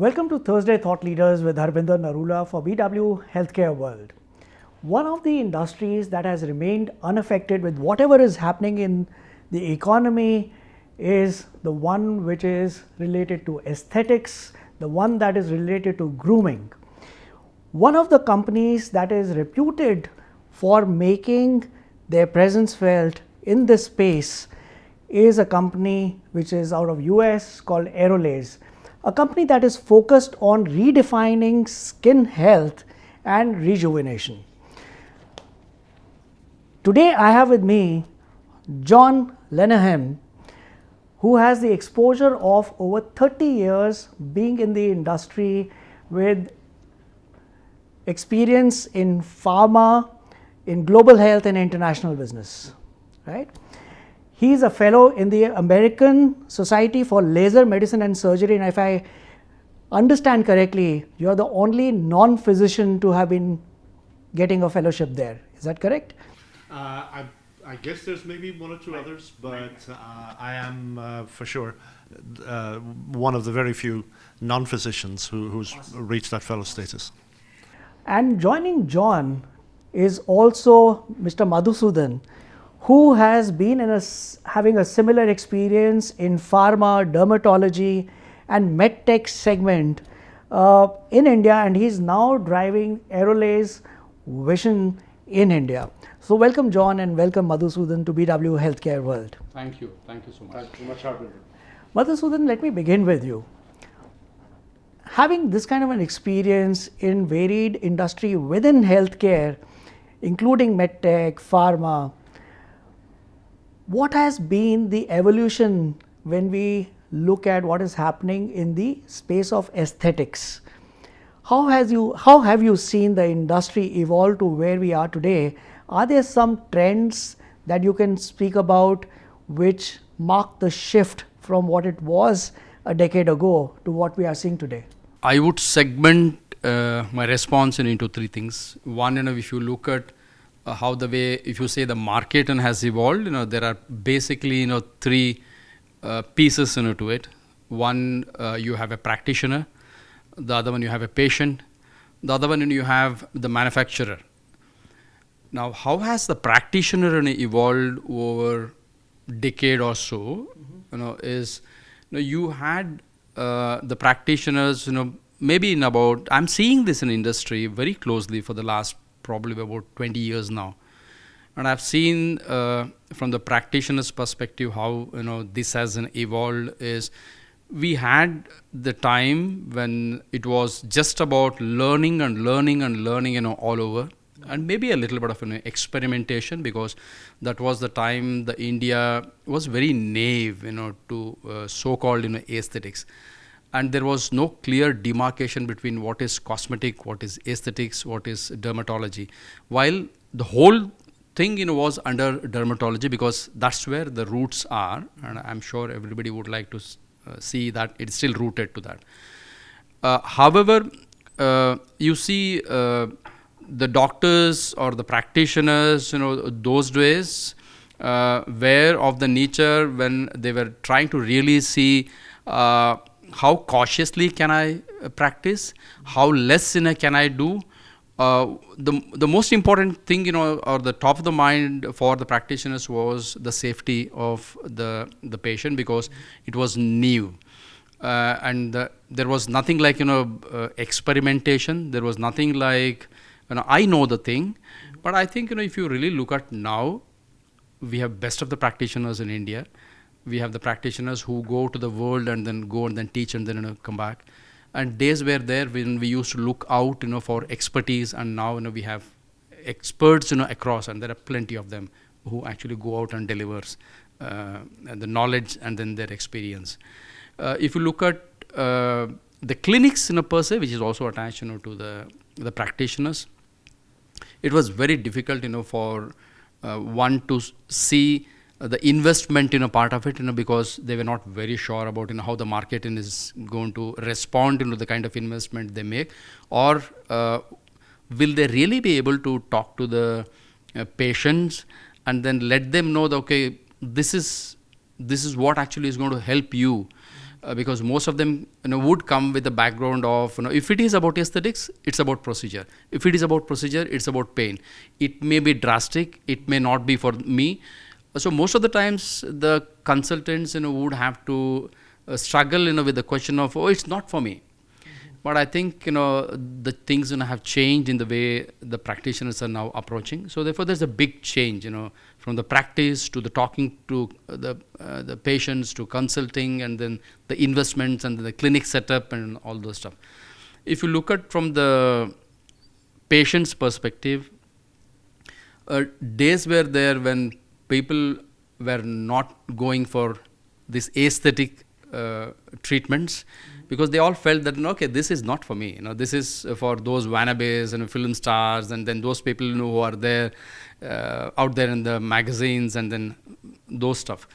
Welcome to Thursday Thought Leaders with Harbinder Narula for BW Healthcare World. One of the industries that has remained unaffected with whatever is happening in the economy is the one which is related to aesthetics, the one that is related to grooming. One of the companies that is reputed for making their presence felt in this space is a company which is out of US called Aerolase, a company that is focused on redefining skin health and rejuvenation. Today I have with me John Lenihan, who has the exposure of over 30 years being in the industry with experience in pharma, in global health and international business, right? He is a fellow in the American Society for Laser Medicine and Surgery, and if I understand correctly, you are the only non-physician to have been getting a fellowship there. Is that correct? I guess there's maybe one or two others, but I am for sure one of the very few non-physicians who's reached that fellow status. And joining John is also Mr. Madhusudan, who has been having a similar experience in pharma, dermatology and medtech segment in India, and he's now driving Aerolase vision in India. So welcome John and welcome Madhusudan to BW Healthcare World. Thank you so much. Thank you much, Harbinder. Madhusudan, let me begin with you. Having this kind of an experience in varied industry within healthcare, including medtech, pharma, what has been the evolution when we look at what is happening in the space of aesthetics? How have you seen the industry evolve to where we are today? Are there some trends that you can speak about which mark the shift from what it was a decade ago to what we are seeing today? I would segment my response into three things. One, if you look at how the way, if you say the market has evolved, there are basically, three pieces to it. One, you have a practitioner. The other one, you have a patient. The other one, you have the manufacturer. Now, how has the practitioner evolved over decade or so? You had the practitioners, maybe in about, I'm seeing this in industry very closely for the last probably about 20 years now. And I've seen from the practitioner's perspective how, this has evolved is we had the time when it was just about learning all over. And maybe a little bit of experimentation, because that was the time the India was very naive, to so-called aesthetics, and there was no clear demarcation between what is cosmetic, what is aesthetics, what is dermatology. While the whole thing was under dermatology, because that's where the roots are, and I'm sure everybody would like to see that it's still rooted to that. However, you see. The doctors or the practitioners, those days were of the nature when they were trying to really see how cautiously can I practice, how less can I do. The most important thing, or the top of the mind for the practitioners was the safety of the patient, because it was new. And there was nothing like, experimentation. There was nothing like, I know the thing, but I think, if you really look at now, we have best of the practitioners in India. We have the practitioners who go to the world and then go and then teach and then come back. And days were there when we used to look out, for expertise, and now, we have experts, across, and there are plenty of them who actually go out and delivers the knowledge and then their experience. If you look at the clinics, per se, which is also attached, to the practitioners, it was very difficult, for one to see the investment, part of it, because they were not very sure about, how the market is going to respond to the kind of investment they make, or will they really be able to talk to the patients and then let them know that, okay, this is what actually is going to help you. because most of them would come with the background of if it is about aesthetics, it's about procedure. If it is about procedure, it's about pain. It may be drastic, it may not be for me. So most of the times the consultants would have to struggle with the question of, oh, it's not for me. But I think the things have changed in the way the practitioners are now approaching. So therefore, there's a big change, from the practice to the talking to the patients to consulting, and then the investments and the clinic setup and all those stuff. If you look at from the patient's perspective, days were there when people were not going for these aesthetic treatments, because they all felt that okay, this is not for me. This is for those wannabes and film stars, and then those people who are there out there in the magazines, and then those stuff.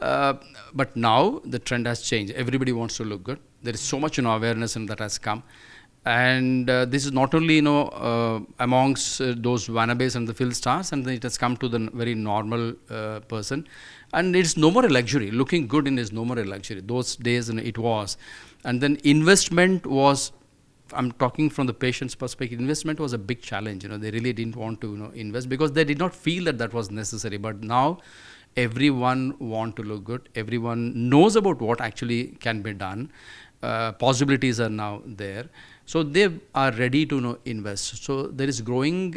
But now the trend has changed. Everybody wants to look good. There is so much awareness that has come, and this is not only amongst those wannabes and the film stars, and then it has come to the very normal person. And it's no more a luxury. Looking good is no more a luxury. Those days it was. And then investment was, I'm talking from the patient's perspective, investment was a big challenge. They really didn't want to invest because they did not feel that was necessary. But now everyone want to look good. Everyone knows about what actually can be done. Possibilities are now there. So they are ready to invest. So there is growing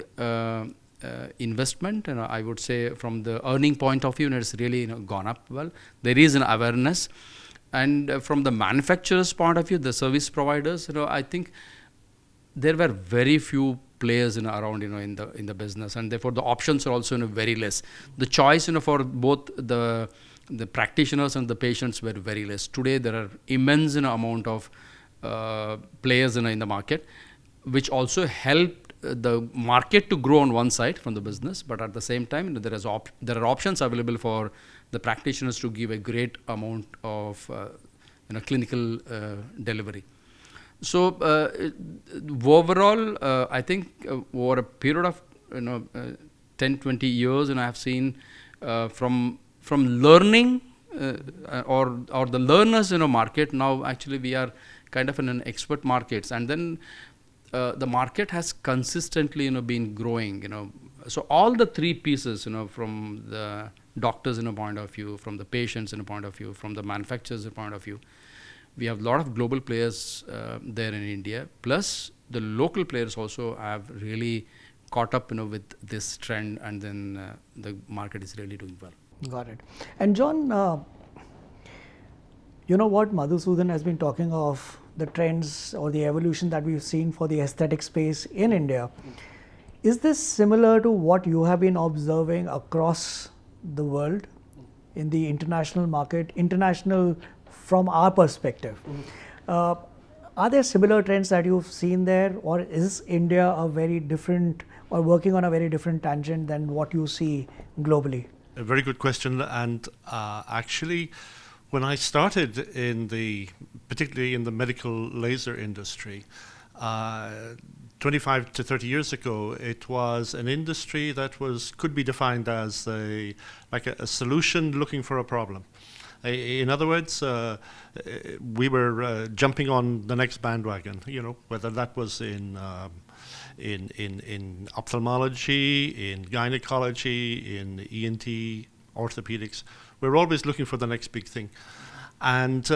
investment, I would say from the earning point of view, it's really gone up well. There is an awareness, and from the manufacturer's point of view, the service providers, I think there were very few players around in the business, and therefore the options are also very less. The choice for both the practitioners and the patients were very less. Today there are immense amount of players in the market, which also helped the market to grow on one side from the business, but at the same time there are options available for the practitioners to give a great amount of clinical delivery. So overall, I think over a period of 10-20 years, I have seen from learning or the learners market, now actually we are kind of in an expert markets, and then the market has consistently been growing. So all the three pieces, from the doctors point of view, from the patients point of view, from the manufacturers point of view, we have a lot of global players there in India, plus the local players also have really caught up with this trend, and then the market is really doing well. Got it. And John, what Madhusudan has been talking of, the trends or the evolution that we've seen for the aesthetic space in India. Is this similar to what you have been observing across the world in the international market, international from our perspective? Are there similar trends that you've seen there, or is India a very different or working on a very different tangent than what you see globally? A very good question, and actually, when I started particularly in the medical laser industry, 25 to 30 years ago, it was an industry that could be defined as a solution looking for a problem. In other words, we were jumping on the next bandwagon. Whether that was in ophthalmology, in gynecology, in ENT, orthopedics. We're always looking for the next big thing. And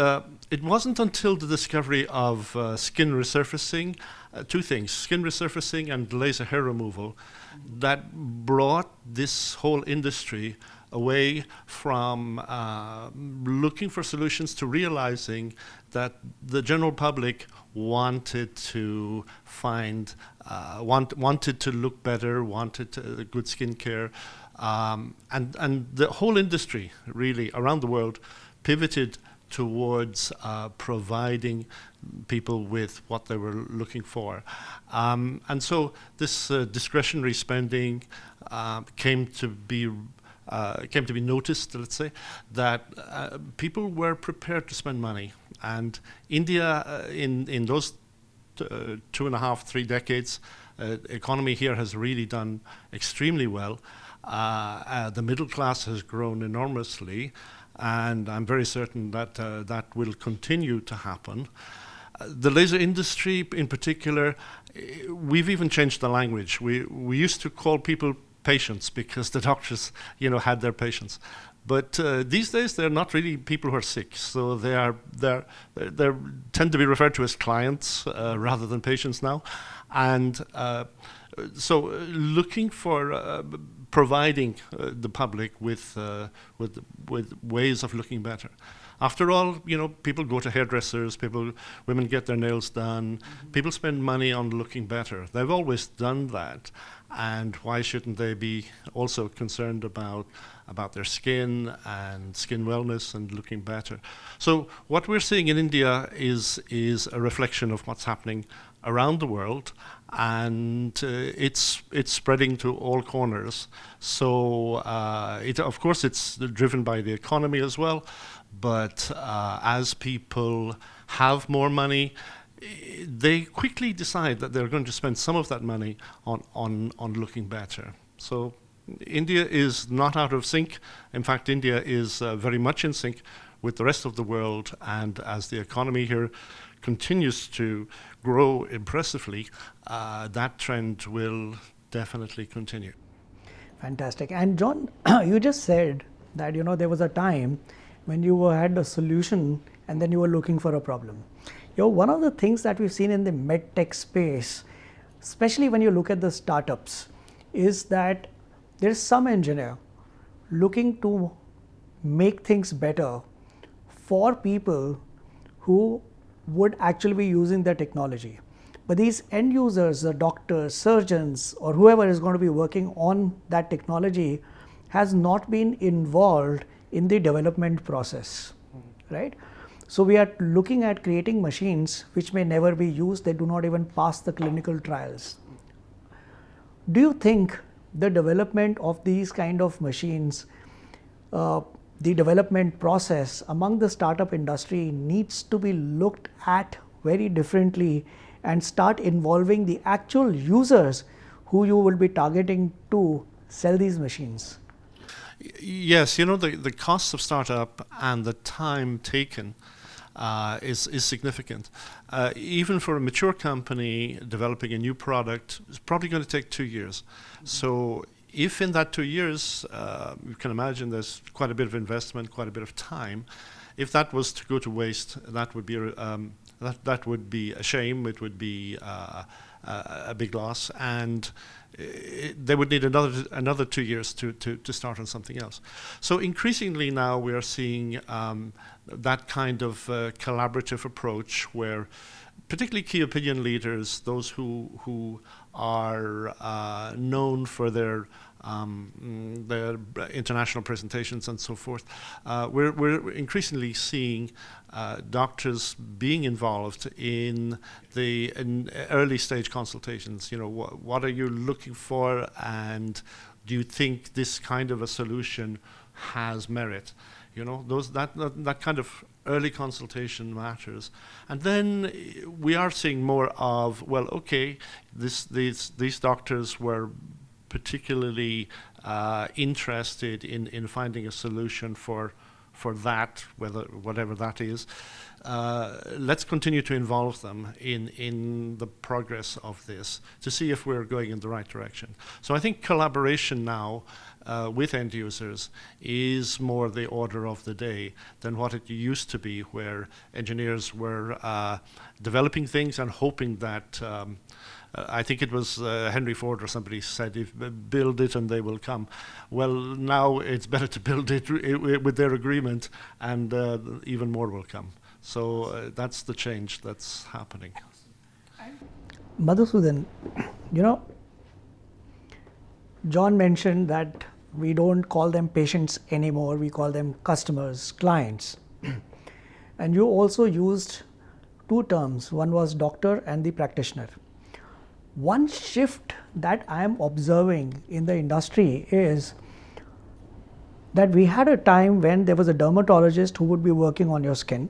it wasn't until the discovery of skin resurfacing, two things, skin resurfacing and laser hair removal, that brought this whole industry away from looking for solutions to realizing that the general public wanted to wanted to look better, wanted good skincare. And the whole industry, really, around the world, pivoted towards providing people with what they were looking for. And so this discretionary spending came to be noticed, let's say, that people were prepared to spend money. And India, in those 2.5, 3 decades, economy here has really done extremely well. The middle class has grown enormously, and I'm very certain that that will continue to happen. The laser industry in particular, we've even changed the language. We used to call people patients because the doctors, had their patients. But these days they're not really people who are sick, so they tend to be referred to as clients rather than patients now, and so looking for providing the public with ways of looking better. After all, people go to hairdressers, women get their nails done, people spend money on looking better. They've always done that, and why shouldn't they be also concerned about their skin and skin wellness and looking better? So what we're seeing in India is a reflection of what's happening around the world, and it's spreading to all corners. So of course it's driven by the economy as well, but as people have more money, they quickly decide that they're going to spend some of that money on looking better. So India is not out of sync. In fact, India is very much in sync with the rest of the world, and as the economy here continues to grow impressively, that trend will definitely continue. Fantastic. And John, you just said that there was a time when you had a solution and then you were looking for a problem. One of the things that we've seen in the medtech space, especially when you look at the startups, is that there's some engineer looking to make things better for people who would actually be using the technology. But these end users, the doctors, surgeons, or whoever is going to be working on that technology has not been involved in the development process, right? So we are looking at creating machines which may never be used. They do not even pass the clinical trials. Do you think the development of these kind of machines, the development process among the startup industry needs to be looked at very differently and start involving the actual users who you will be targeting to sell these machines? Yes, the cost of startup and the time taken is significant. Even for a mature company developing a new product, it's probably going to take 2 years. So if in that 2 years, you can imagine there's quite a bit of investment, quite a bit of time, if that was to go to waste, that would be a shame. It would be a big loss, and they would need another 2 years to start on something else. So increasingly now we are seeing that kind of collaborative approach where particularly key opinion leaders, those who are known for their international presentations and so forth, we're increasingly seeing doctors being involved in the early stage consultations. What are you looking for, and do you think this kind of a solution has merit? That kind of early consultation matters. And then we are seeing more of, well, okay, these doctors were particularly interested in finding a solution for that, whatever that is. Let's continue to involve them in the progress of this to see if we're going in the right direction. So I think collaboration now with end users is more the order of the day than what it used to be, where engineers were developing things and hoping that I think it was Henry Ford or somebody said, "If build it and they will come." Well, now it's better to build it with their agreement, and even more will come. So that's the change that's happening. Madhusudan, John mentioned that we don't call them patients anymore, we call them customers, clients. And you also used two terms, one was doctor and the practitioner. One shift that I am observing in the industry is that we had a time when there was a dermatologist who would be working on your skin.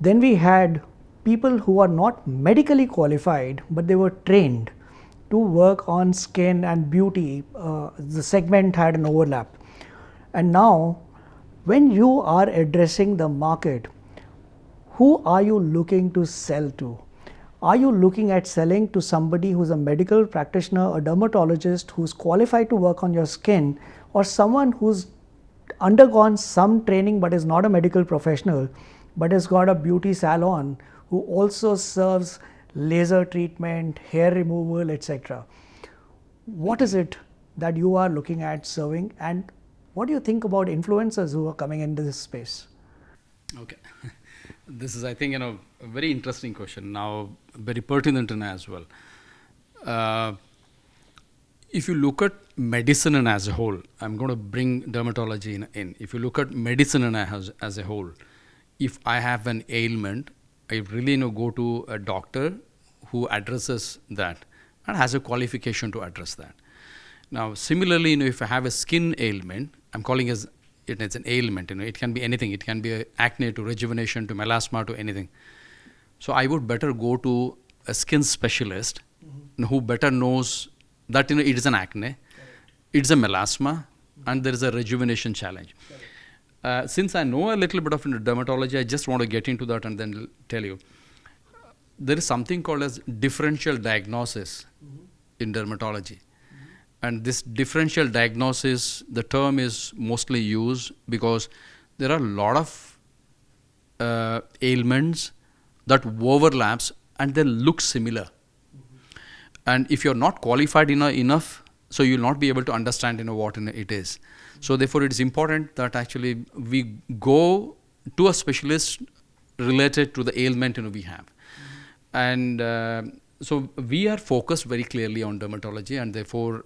Then we had people who are not medically qualified, but they were trained to work on skin and beauty. The segment had an overlap. And now When you are addressing the market, who are you looking to sell to? Are you looking at selling to somebody who's a medical practitioner, a dermatologist who's qualified to work on your skin, or someone who's undergone some training but is not a medical professional but has got a beauty salon who also serves laser treatment, hair removal, etc.? What is it that you are looking at serving, and what do you think about influencers who are coming into this space? Okay. This is, I think, a very interesting question. Now, very pertinent as well. If you look at medicine as a whole, I'm going to bring dermatology in. If you look at medicine as a whole, if I have an ailment, I really go to a doctor who addresses that and has a qualification to address that. Now, similarly, if I have a skin ailment, I'm calling it as an ailment. It can be anything. It can be acne to rejuvenation to melasma to anything. So I would better go to a skin specialist who better knows that it is an acne, it's a melasma, and there is a rejuvenation challenge. Since I know a little bit of dermatology, I just want to get into that and then tell you. There is something called as differential diagnosis in dermatology. And this differential diagnosis, the term is mostly used because there are a lot of ailments that overlaps and they look similar. And if you're not qualified enough, so you'll not be able to understand what it is. So therefore, it is important that actually we go to a specialist related to the ailment we have. And so we are focused very clearly on dermatology, and therefore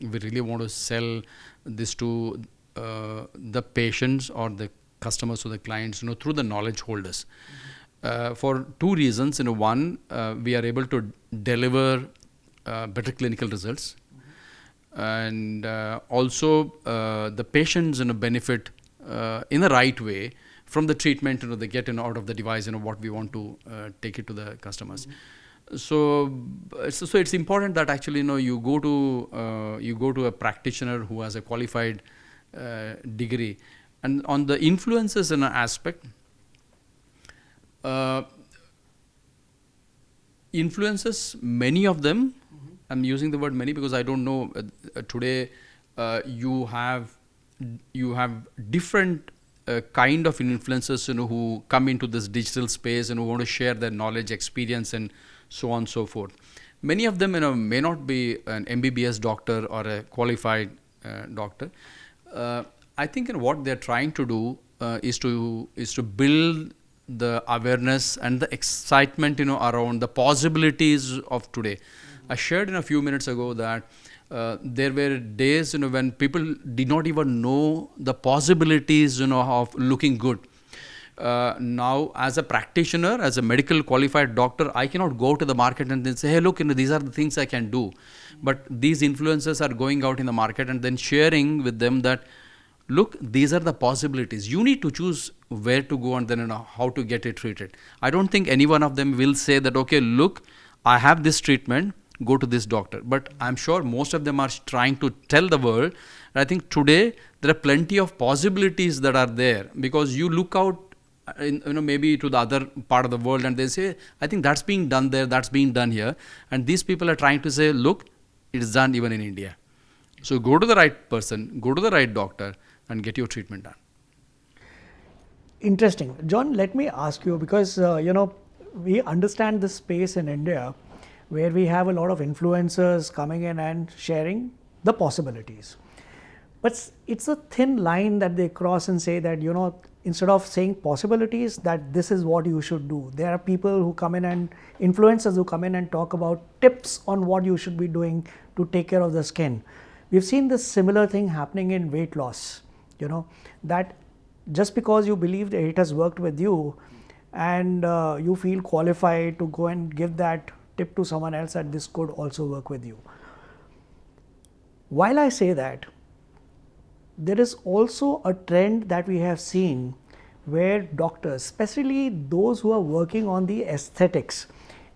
we really want to sell this to the patients or the customers or the clients, through the knowledge holders. For two reasons. One, we are able to deliver better clinical results, and also the patients benefit in the right way from the treatment they get out of the device, what we want to take it to the customers. So it's important that actually you go to a practitioner who has a qualified degree. And on the influences aspect, influences, many of them, I'm using the word many because I don't know, today you have different kind of influencers who come into this digital space and who want to share their knowledge, experience, and so on and so forth. Many of them may not be an MBBS doctor or a qualified doctor. I think what they're trying to do is to build the awareness and the excitement around the possibilities of today. I shared a few minutes ago that there were days when people did not even know the possibilities of looking good. Now, as a practitioner, as a medical qualified doctor, I cannot go to the market and then say, hey, look, these are the things I can do. But these influencers are going out in the market and then sharing with them that, look, these are the possibilities. You need to choose where to go and then how to get it treated. I don't think any one of them will say that, okay, look, I have this treatment, go to this doctor. But I'm sure most of them are trying to tell the world. I think today there are plenty of possibilities that are there, because you look out maybe to the other part of the world and they say, I think that's being done there, that's being done here. And these people are trying to say, look, it is done even in India. So go to the right person, go to the right doctor and get your treatment done. Interesting. John, let me ask you, because we understand this space in India where we have a lot of influencers coming in and sharing the possibilities. But it's a thin line that they cross and say that, instead of saying possibilities, that this is what you should do. There are people who come in and influencers who come in and talk about tips on what you should be doing to take care of the skin. We've seen this similar thing happening in weight loss, that just because you believe that it has worked with you and you feel qualified to go and give that tip to someone else that this could also work with you. While I say that, there is also a trend that we have seen where doctors, especially those who are working on the aesthetics,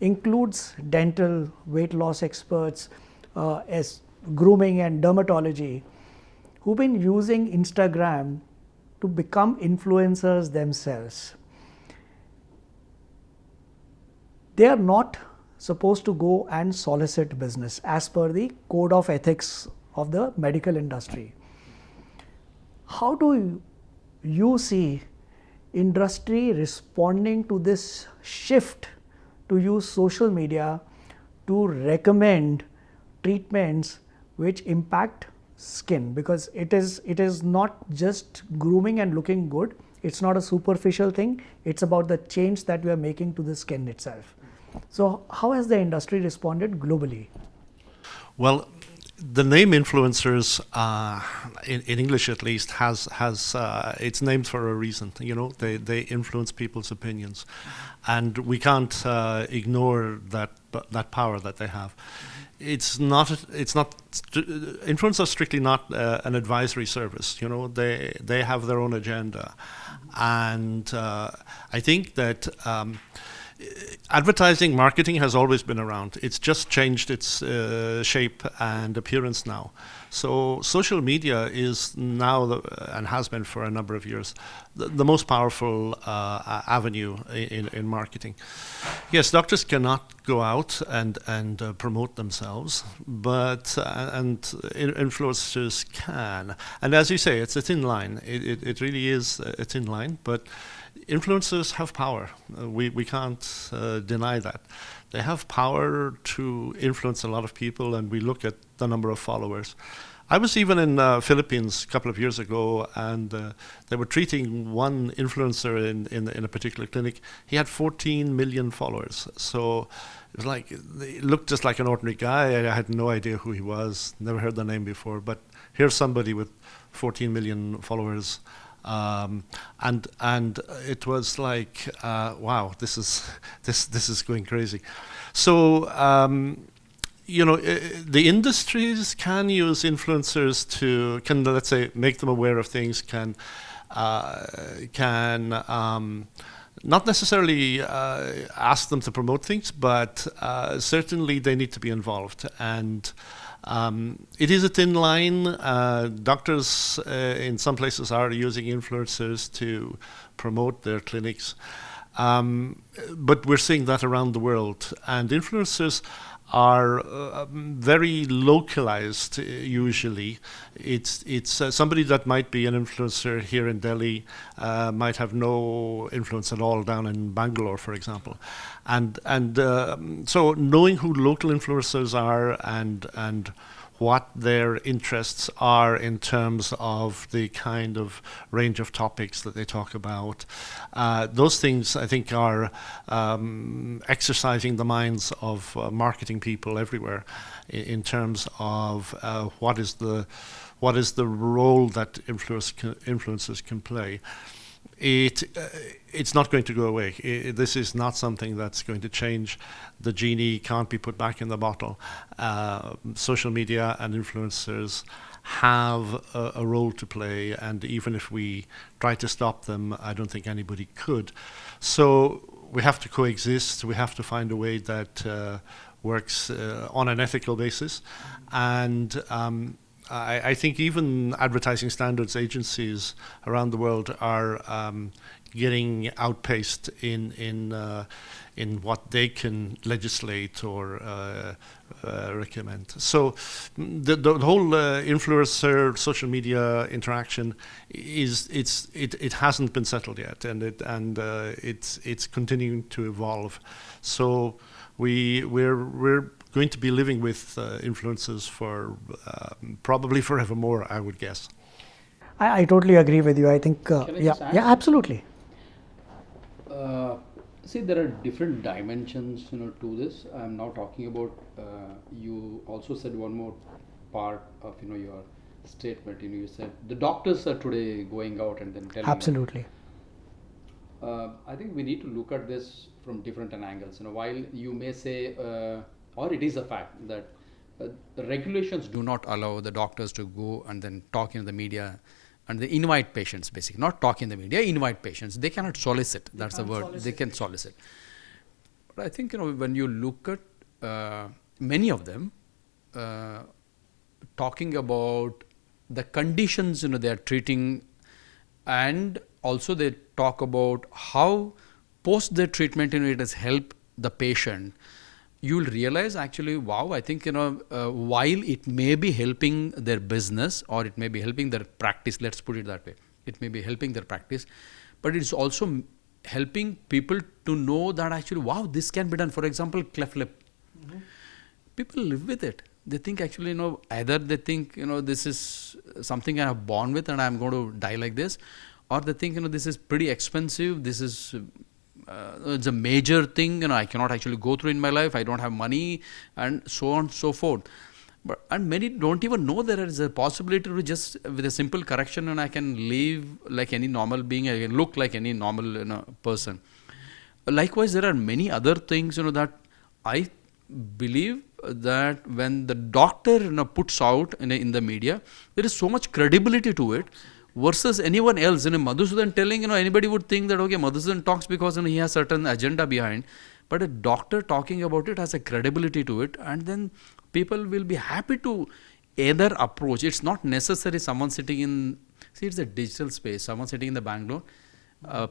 includes dental, weight loss experts, as grooming and dermatology, who've been using Instagram to become influencers themselves. They are not supposed to go and solicit business as per the code of ethics of the medical industry. How do you see industry responding to this shift to use social media to recommend treatments which impact skin? Because it is not just grooming and looking good. It's not a superficial thing. It's about the change that we are making to the skin itself. So how has the industry responded globally? Well, the name influencers, in English at least, has it's named for a reason. You know, they influence people's opinions, and we can't ignore that power that they have. It's not influencers are strictly not an advisory service. You know, they have their own agenda, and I think that. Advertising, marketing has always been around. It's just changed its shape and appearance now. So social media is now, and has been for a number of years, the most powerful avenue in marketing. Yes, doctors cannot go out and promote themselves, but and influencers can. And as you say, it's a thin line. It really is a thin line, but influencers have power. We can't deny that. They have power to influence a lot of people, and we look at the number of followers. I was even in Philippines a couple of years ago, and they were treating one influencer in a particular clinic. He had 14 million followers. So it was like, he looked just like an ordinary guy. I had no idea who he was, never heard the name before. But here's somebody with 14 million followers. And it was like, wow, this is going crazy. So you know, the industries can use influencers can let's say make them aware of things, can not necessarily ask them to promote things, but certainly they need to be involved. And it is a thin line. Doctors in some places are using influencers to promote their clinics. But we're seeing that around the world. And influencers are very localized usually. It's somebody that might be an influencer here in Delhi might have no influence at all down in Bangalore, for example. And so knowing who local influencers are and what their interests are in terms of the kind of range of topics that they talk about. Those things, I think, are exercising the minds of marketing people everywhere in terms of what is the role that influencers can play. It's not going to go away. This is not something that's going to change. The genie can't be put back in the bottle. Social media and influencers have a role to play, and even if we try to stop them, I don't think anybody could. So we have to coexist. We have to find a way that works on an ethical basis. And I think even advertising standards agencies around the world are getting outpaced in what they can legislate or recommend. So the whole influencer social media interaction it hasn't been settled yet, and it's continuing to evolve. So we're going to be living with influences for probably forevermore, I would guess. I totally agree with you. I think, Can I just add? yeah, absolutely. See, there are different dimensions, to this. I'm now talking about. You also said one more part of, your statement. You said the doctors are today going out and then telling. Absolutely. I think we need to look at this from different angles. While you may say, or it is a fact that the regulations do not allow the doctors to go and then talk in the media, and they invite patients, basically not talk in the media, invite patients. They cannot solicit. That's the word. They can solicit. But I think when you look at many of them talking about the conditions they are treating and also they talk about how post their treatment it has helped the patient. You will realize actually, wow, I think while it may be helping their business or it may be helping their practice, let's put it that way, it may be helping their practice, but it's also helping people to know that actually, wow, this can be done. For example, cleft lip. People live with it. They think actually, either they think, this is something I have born with and I'm going to die like this, or they think, this is pretty expensive, this is it's a major thing, I cannot actually go through in my life, I don't have money, and so on and so forth. And many don't even know there is a possibility to just with a simple correction and I can live like any normal being, I can look like any normal person. Likewise, there are many other things that I believe that when the doctor puts out in the media, there is so much credibility to it versus anyone else. Madhusudan telling, anybody would think that okay, Madhusudan talks because he has certain agenda behind, but a doctor talking about it has a credibility to it, and then people will be happy to either approach. It's not necessary someone sitting in, see, it's a digital space, someone sitting in the Bangalore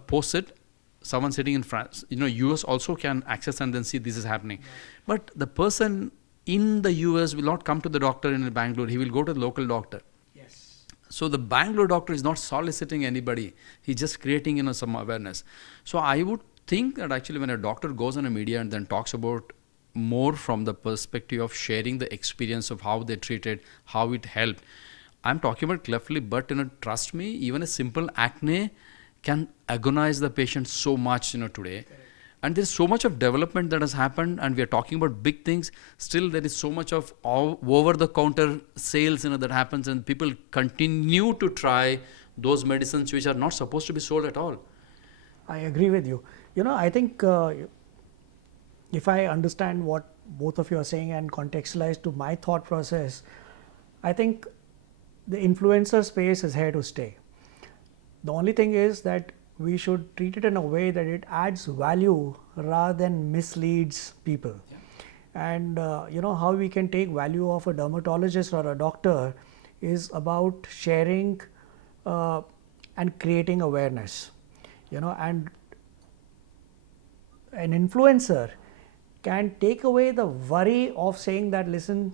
posts it, someone sitting in France, US also can access and then see this is happening. But the person in the US will not come to the doctor in Bangalore, he will go to the local doctor. Yes. So the Bangalore doctor is not soliciting anybody, he's just creating some awareness. So I would think that actually when a doctor goes on a media and then talks about more from the perspective of sharing the experience of how they treated, how it helped. I'm talking about cleft lip, but trust me, even a simple acne can agonize the patient so much today. Correct. And there's so much of development that has happened, and we are talking about big things. Still, there is so much of over-the-counter sales that happens, and people continue to try those medicines which are not supposed to be sold at all. I agree with you. I think if I understand what both of you are saying and contextualize to my thought process, I think the influencer space is here to stay. The only thing is that we should treat it in a way that it adds value rather than misleads people. Yeah. And how we can take value of a dermatologist or a doctor is about sharing and creating awareness. And an influencer can take away the worry of saying that, listen,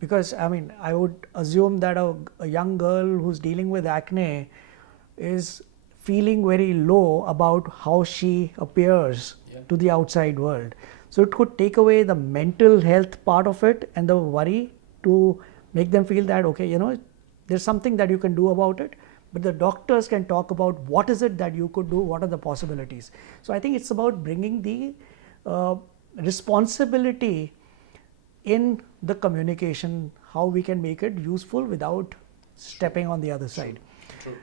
because I would assume that a young girl who's dealing with acne is feeling very low about how she appears to the outside world. So it could take away the mental health part of it and the worry to make them feel that, okay, there's something that you can do about it, but the doctors can talk about what is it that you could do, what are the possibilities. So I think it's about bringing the responsibility in the communication, how we can make it useful without stepping on the other side. True.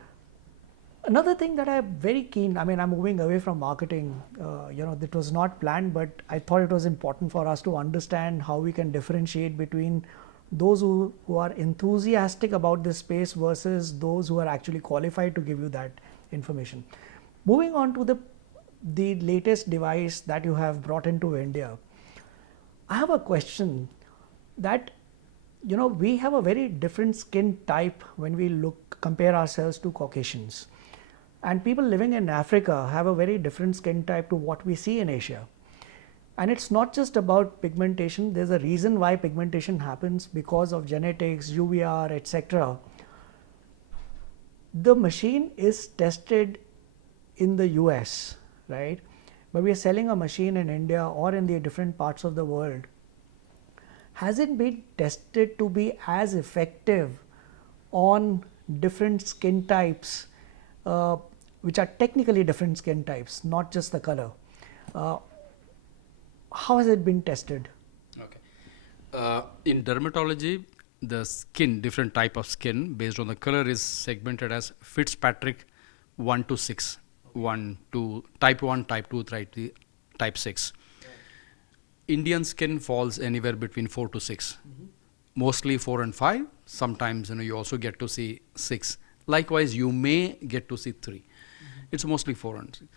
Another thing that I'm very keen, I'm moving away from marketing, that was not planned, but I thought it was important for us to understand how we can differentiate between those who are enthusiastic about this space versus those who are actually qualified to give you that information. Moving on to the latest device that you have brought into India, I have a question that, we have a very different skin type when we compare ourselves to Caucasians. And people living in Africa have a very different skin type to what we see in Asia. And it's not just about pigmentation. There's a reason why pigmentation happens because of genetics, UVR, etc. The machine is tested in the US, right? But we are selling a machine in India or in the different parts of the world. Has it been tested to be as effective on different skin types, which are technically different skin types, not just the color? How has it been tested? Okay. In dermatology, the skin, different type of skin based on the color is segmented as Fitzpatrick 1 to 6. 1 to type 1, type 2, type 6. Indian skin falls anywhere between 4 to 6. Mostly 4 and 5. Sometimes you also get to see 6. Likewise, you may get to see 3. It's mostly 4 and 6.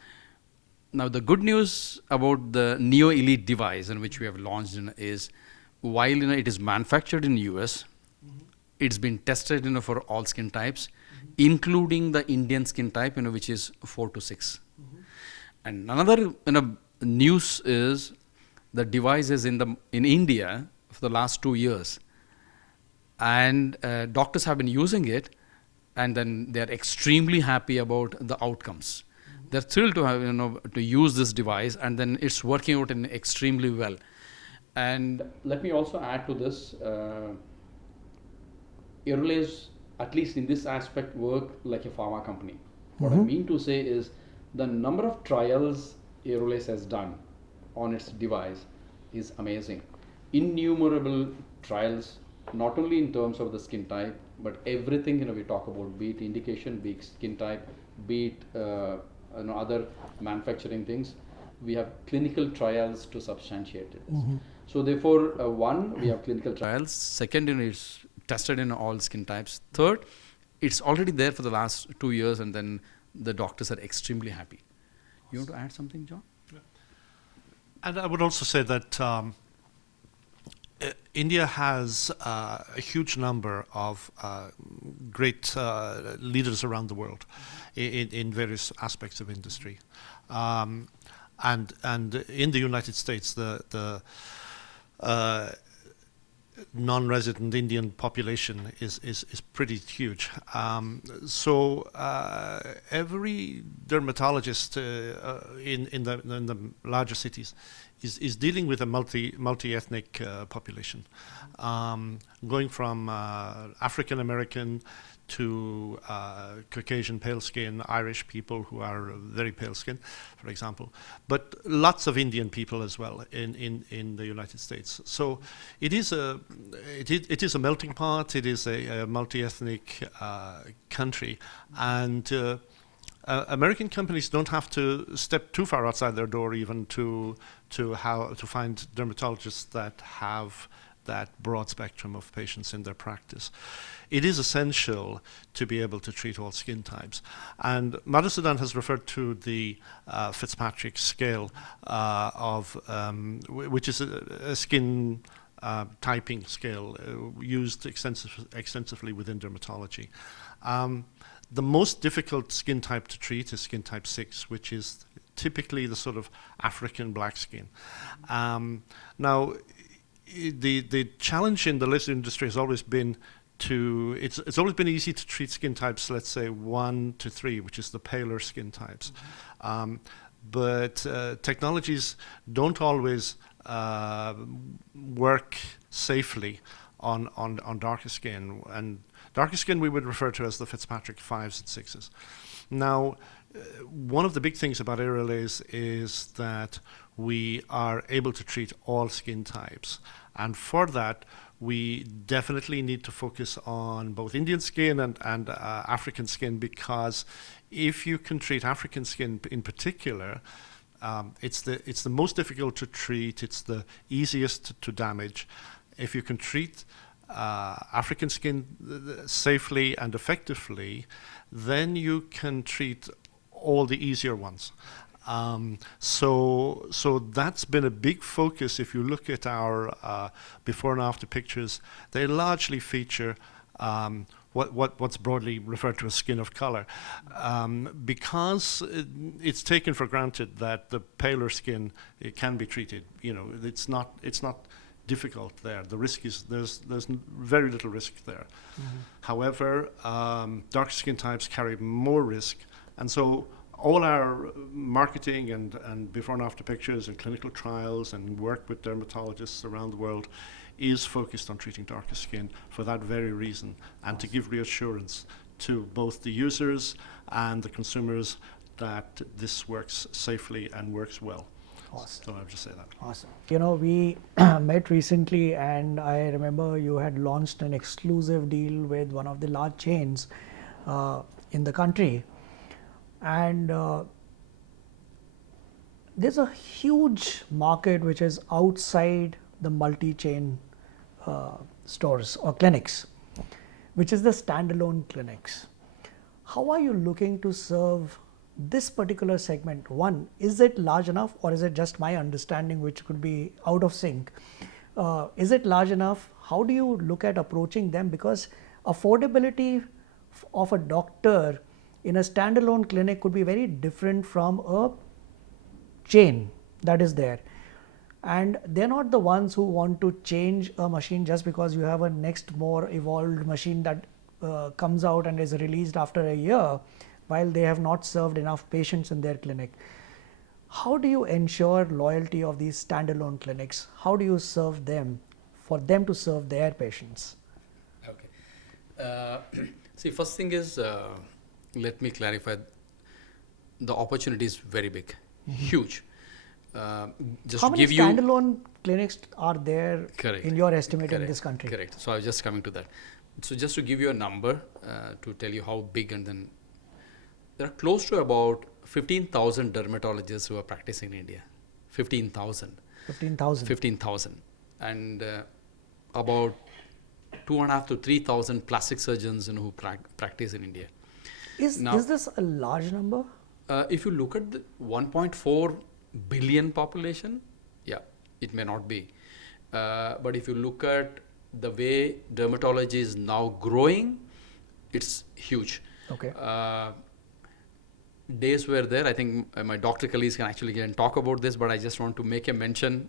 Now, the good news about the Neo Elite device in which we have launched is, while it is manufactured in US, it's been tested for all skin types. including the Indian skin type, which is 4 to 6. And another news is the device is in India for the last 2 years, and doctors have been using it, and then they are extremely happy about the outcomes. They're thrilled to have to use this device, and then it's working out extremely well. And let me also add to this. Aerolase, at least in this aspect, work like a pharma company. What I mean to say is the number of trials Aerolase has done on its device is amazing. Innumerable trials, not only in terms of the skin type, but everything we talk about, be it indication, be it skin type, be it other manufacturing things. We have clinical trials to substantiate it. So therefore, one, we have clinical trials. Second, it's tested in all skin types. Third, it's already there for the last 2 years, and then the doctors are extremely happy. You want to add something, John? Yeah. And I would also say that India has a huge number of great leaders around the world in various aspects of industry. And in the United States, the non-resident Indian population is pretty huge. So every dermatologist in the larger cities is dealing with a multi-ethnic population, going from African American to Caucasian pale skin, Irish people who are very pale skin, for example, but lots of Indian people as well in the United States. So it is a melting pot. It is a multi-ethnic country, and American companies don't have to step too far outside their door even to find dermatologists that have that broad spectrum of patients in their practice. It is essential to be able to treat all skin types. And Madhusudan has referred to the Fitzpatrick scale which is a skin typing scale used extensively within dermatology. The most difficult skin type to treat is skin type 6, which is typically the sort of African black skin. Now, the challenge in the laser industry has always been it's always been easy to treat skin types, let's say 1 to 3, which is the paler skin types. But technologies don't always work safely on darker skin. And darker skin we would refer to as the Fitzpatrick 5s and 6s. Now, one of the big things about Aerolase is that we are able to treat all skin types. And for that, we definitely need to focus on both Indian skin and African skin, because if you can treat African skin in particular, it's the most difficult to treat, it's the easiest to damage. If you can treat African skin safely and effectively, then you can treat all the easier ones. So that's been a big focus. If you look at our before and after pictures, they largely feature what's broadly referred to as skin of color, because it's taken for granted that the paler skin, it can be treated. It's not difficult there. The risk is there's very little risk there. However, dark skin types carry more risk, and so all our marketing and before and after pictures and clinical trials and work with dermatologists around the world is focused on treating darker skin for that very reason, and to give reassurance to both the users and the consumers that this works safely and works well. Awesome. So I would just say that. Awesome. We met recently, and I remember you had launched an exclusive deal with one of the large chains in the country. And there's a huge market which is outside the multi-chain stores or clinics, which is the standalone clinics. How are you looking to serve this particular segment? One, is it large enough, or is it just my understanding which could be out of sync? Is it large enough? How do you look at approaching them? Because affordability of a doctor in a standalone clinic could be very different from a chain that is there, and they're not the ones who want to change a machine just because you have a next more evolved machine that comes out and is released after a year while they have not served enough patients in their clinic. How do you ensure loyalty of these standalone clinics? How do you serve them for them to serve their patients? Okay. See, first thing is, let me clarify. The opportunity is very big, huge. Just How to many give you standalone clinics are there correct in your estimate in correct, this country? Correct. So I was just coming to that. So just to give you a number to tell you how big, and then there are close to about 15,000 dermatologists who are practicing in India. 15,000. 15,000. 15,000. And about 2.5 to 3,000 plastic surgeons who practice in India. Is this a large number? If you look at the 1.4 billion population, yeah, it may not be. But if you look at the way dermatology is now growing, it's huge. Okay. Days were there. I think my doctor colleagues can actually get and talk about this, but I just want to make a mention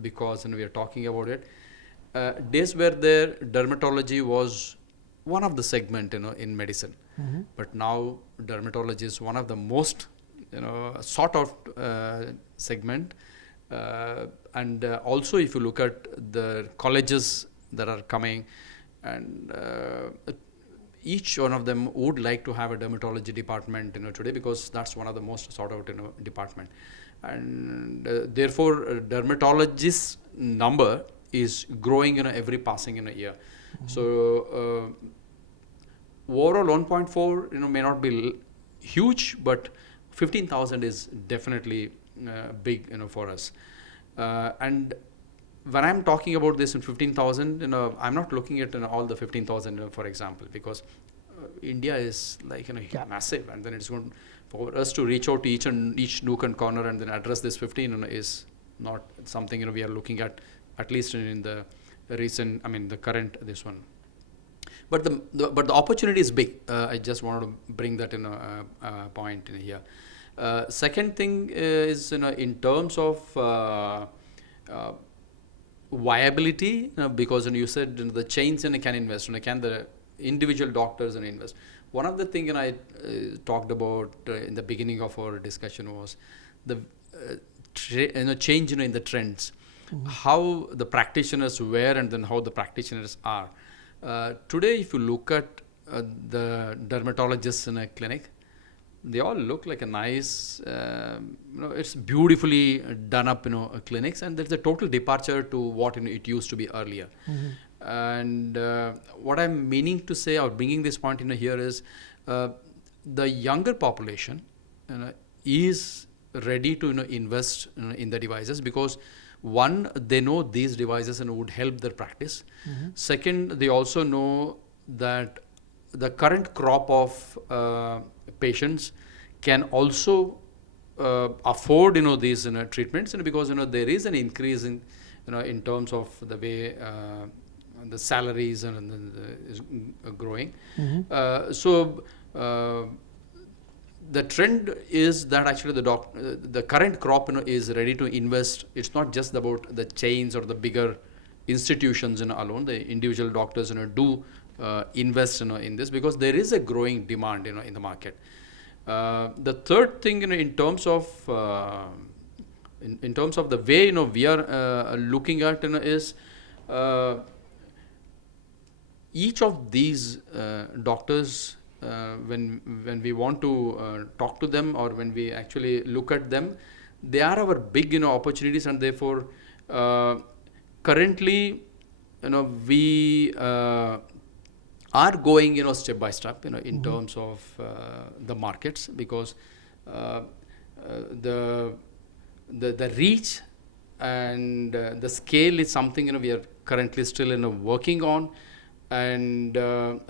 because we are talking about it. Days were there. Dermatology was one of the segment in medicine, but now dermatology is one of the most sought out segment. And also, if you look at the colleges that are coming, and each one of them would like to have a dermatology department today, because that's one of the most sought out department, and therefore dermatologists number is growing every passing year. So overall 1.4 may not be huge, but 15,000 is definitely big for us. And when I'm talking about this in 15,000, I'm not looking at all the 15,000, for example, because India is like massive, and then it's going for us to reach out to each nook and corner and then address this 15 is not something we are looking at least in the recent, the current this one. But the opportunity is big. I just wanted to bring that in a point in here. Second thing is in terms of viability, because you said the chains can invest, can the individual doctors invest. One of the things I talked about in the beginning of our discussion was the change in the trends, how the practitioners were and then how the practitioners are. Today, if you look at the dermatologists in a clinic, they all look like a nice, it's beautifully done up, clinics, and there's a total departure to what it used to be earlier. And what I'm meaning to say or bringing this point here is the younger population is ready to invest in the devices, because one, they know these devices and would help their practice. Second, they also know that the current crop of patients can also afford these treatments, because there is an increase in terms of the way the salaries and is growing. So the trend is that actually the current crop is ready to invest. It's not just about the chains or the bigger institutions alone. The individual doctors do invest in this, because there is a growing demand in the market. The third thing in terms of in terms of the way we are looking at is each of these doctors, when we want to talk to them or when we actually look at them, they are our big opportunities, and therefore currently we are going step by step in terms of the markets, because the reach and the scale is something we are currently still working on. And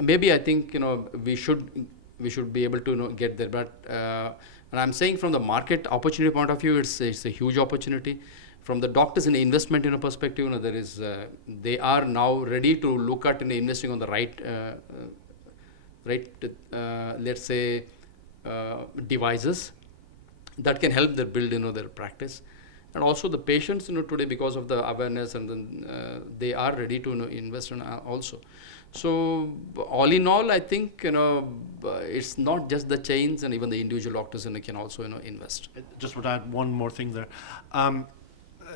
maybe I think we should be able to get there. But and I'm saying from the market opportunity point of view, it's a huge opportunity. From the doctors in the investment perspective, there is they are now ready to look at investing on the right right? Let's say devices that can help them build, their practice. And also the patients, today, because of the awareness, and then they are ready to invest in also. So all in all, I think it's not just the chains, and even the individual doctors can also invest. Just would add one more thing there.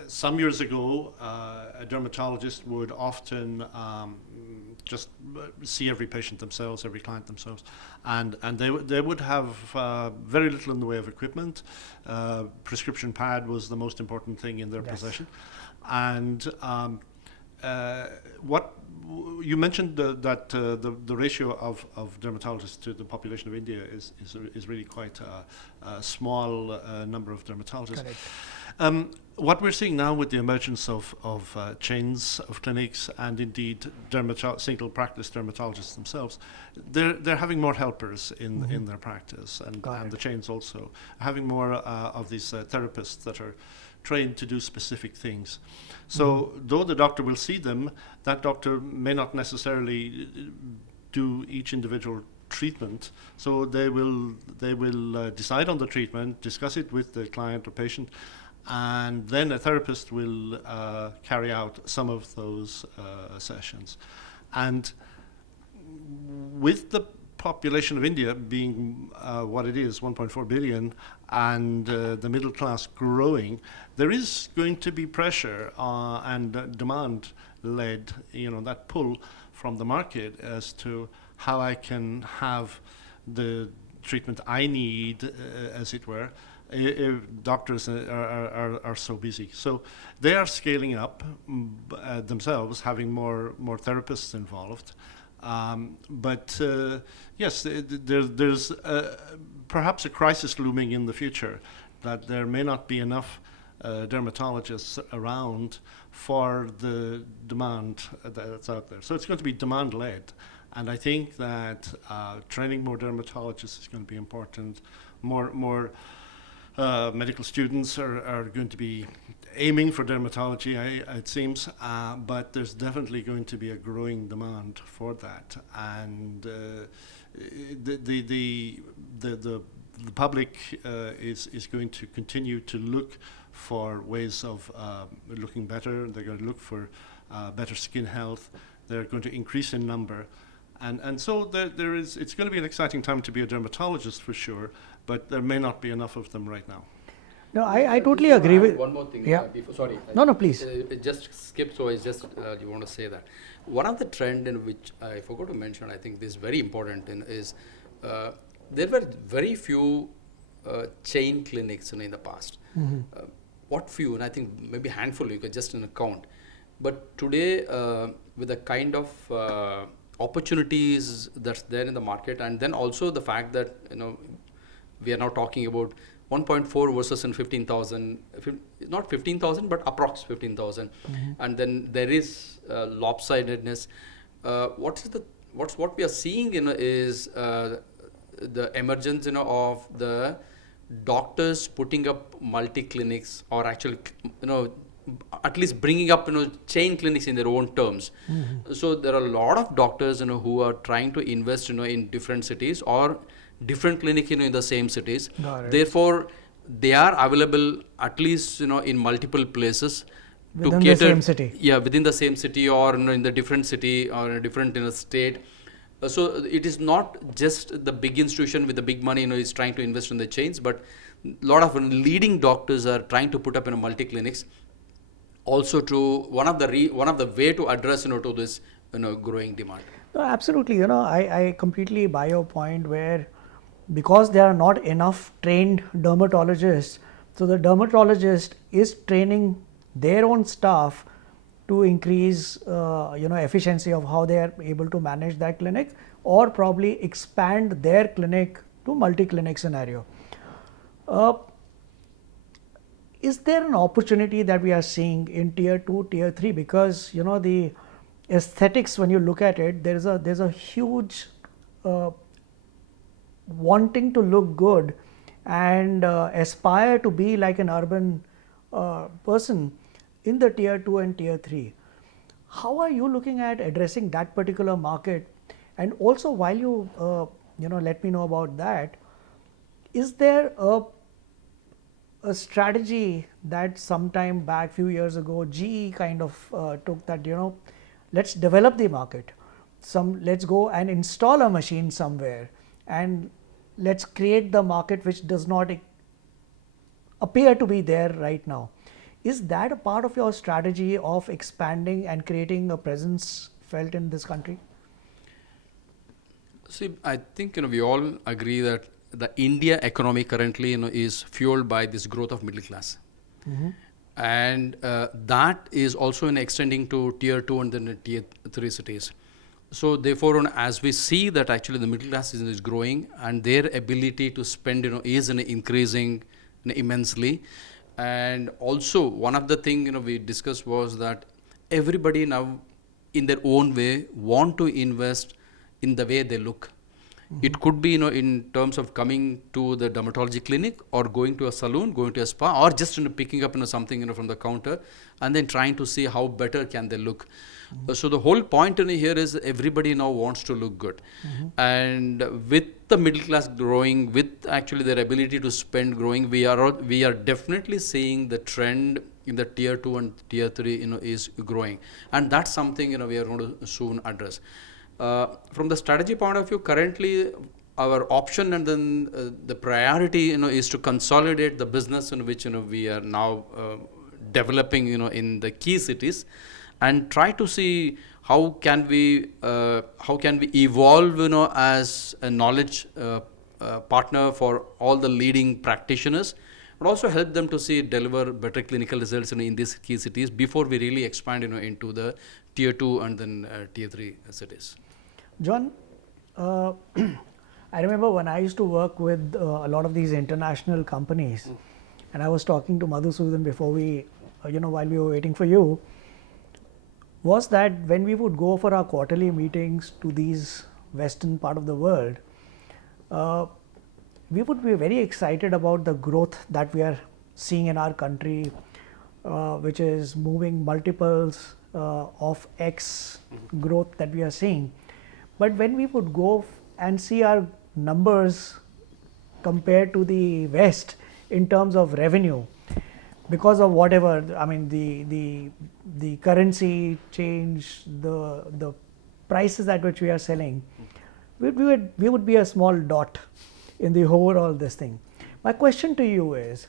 Some years ago, a dermatologist would often just see every patient themselves, every client themselves, and they would have very little in the way of equipment. Prescription pad was the most important thing in their possession, and what you mentioned that the ratio of dermatologists to the population of India is really quite a small number of dermatologists. What we're seeing now with the emergence of chains of clinics and indeed single practice dermatologists themselves, they're having more helpers in their practice, and the chains also having more of these therapists that are trained to do specific things. So though the doctor will see them, that doctor may not necessarily do each individual treatment. So they will decide on the treatment, discuss it with the client or patient, and then a therapist will carry out some of those sessions. And with the population of India being what it is, 1.4 billion, and the middle class growing, there is going to be pressure and demand-led, that pull from the market as to how I can have the treatment I need, as it were, if doctors are so busy. So they are scaling up themselves, having more therapists involved. But yes, there's perhaps a crisis looming in the future, that there may not be enough dermatologists around for the demand that's out there. So it's going to be demand-led. And I think that training more dermatologists is going to be important. More medical students are going to be aiming for dermatology, it seems, but there's definitely going to be a growing demand for that. And the public is going to continue to look for ways of looking better. They're going to look for better skin health. They're going to increase in number. And so it's going to be an exciting time to be a dermatologist for sure, but there may not be enough of them right now. No, I totally agree with. One more thing. Yeah. Sorry. No, please. It just skipped, so I just you want to say that. One of the trend in which I forgot to mention, I think this is very important, is there were very few chain clinics in the past. What few? And I think maybe handful, you could just count. But today, with the kind of opportunities that's there in the market, and then also the fact that we are now talking about 1.4 versus 15,000, not 15,000 but approx 15,000, and then there is lopsidedness. What we are seeing is the emergence of the doctors putting up multi clinics, or actually at least bringing up chain clinics in their own terms. So there are a lot of doctors who are trying to invest in different cities or different clinic in the same cities. Therefore they are available at least in multiple places within to cater the same city. Yeah, within the same city, or in the different city, or in a different state. So it is not just the big institution with the big money is trying to invest in the chains, but a lot of leading doctors are trying to put up multi clinics also to one of the way to address to this growing demand. No, absolutely. I completely buy your point, where because there are not enough trained dermatologists, so the dermatologist is training their own staff to increase efficiency of how they are able to manage that clinic, or probably expand their clinic to multi-clinic scenario. Is there an opportunity that we are seeing in tier 2, tier 3? Because the aesthetics, when you look at it, there's a huge wanting to look good and aspire to be like an urban person in the tier 2 and tier 3. How are you looking at addressing that particular market? And also, while you let me know about that, is there a strategy that sometime back, few years ago, GE kind of took that, let's develop the market. Let's go and install a machine somewhere, and let's create the market which does not appear to be there right now. Is that a part of your strategy of expanding and creating a presence felt in this country? See, I think we all agree that the India economy currently is fueled by this growth of middle class, and that is also extending to tier 2 and then tier 3 cities. So therefore, as we see that actually the middle class is growing and their ability to spend is increasing immensely. And also one of the thing we discussed was that everybody now in their own way want to invest in the way they look. It could be in terms of coming to the dermatology clinic or going to a salon, going to a spa, or just picking up something from the counter and then trying to see how better can they look. So the whole point here is everybody now wants to look good. And with the middle class growing, with actually their ability to spend growing, we are definitely seeing the trend in the tier 2 and tier 3 is growing, and that's something we are going to soon address. From the strategy point of view, currently our option and then the priority is to consolidate the business in which we are now developing in the key cities, and try to see how can we evolve as a knowledge partner for all the leading practitioners, but also help them to deliver better clinical results in these key cities before we really expand into the tier 2 and then tier 3 cities. John, I remember when I used to work with a lot of these international companies, and I was talking to Madhusudan before while we were waiting for you, was that when we would go for our quarterly meetings to these western part of the world, we would be very excited about the growth that we are seeing in our country, which is moving multiples of X growth that we are seeing. But when we would go and see our numbers compared to the West in terms of revenue, because of whatever, I mean, the currency change, the prices at which we are selling, we would be a small dot in the overall this thing. My question to you is,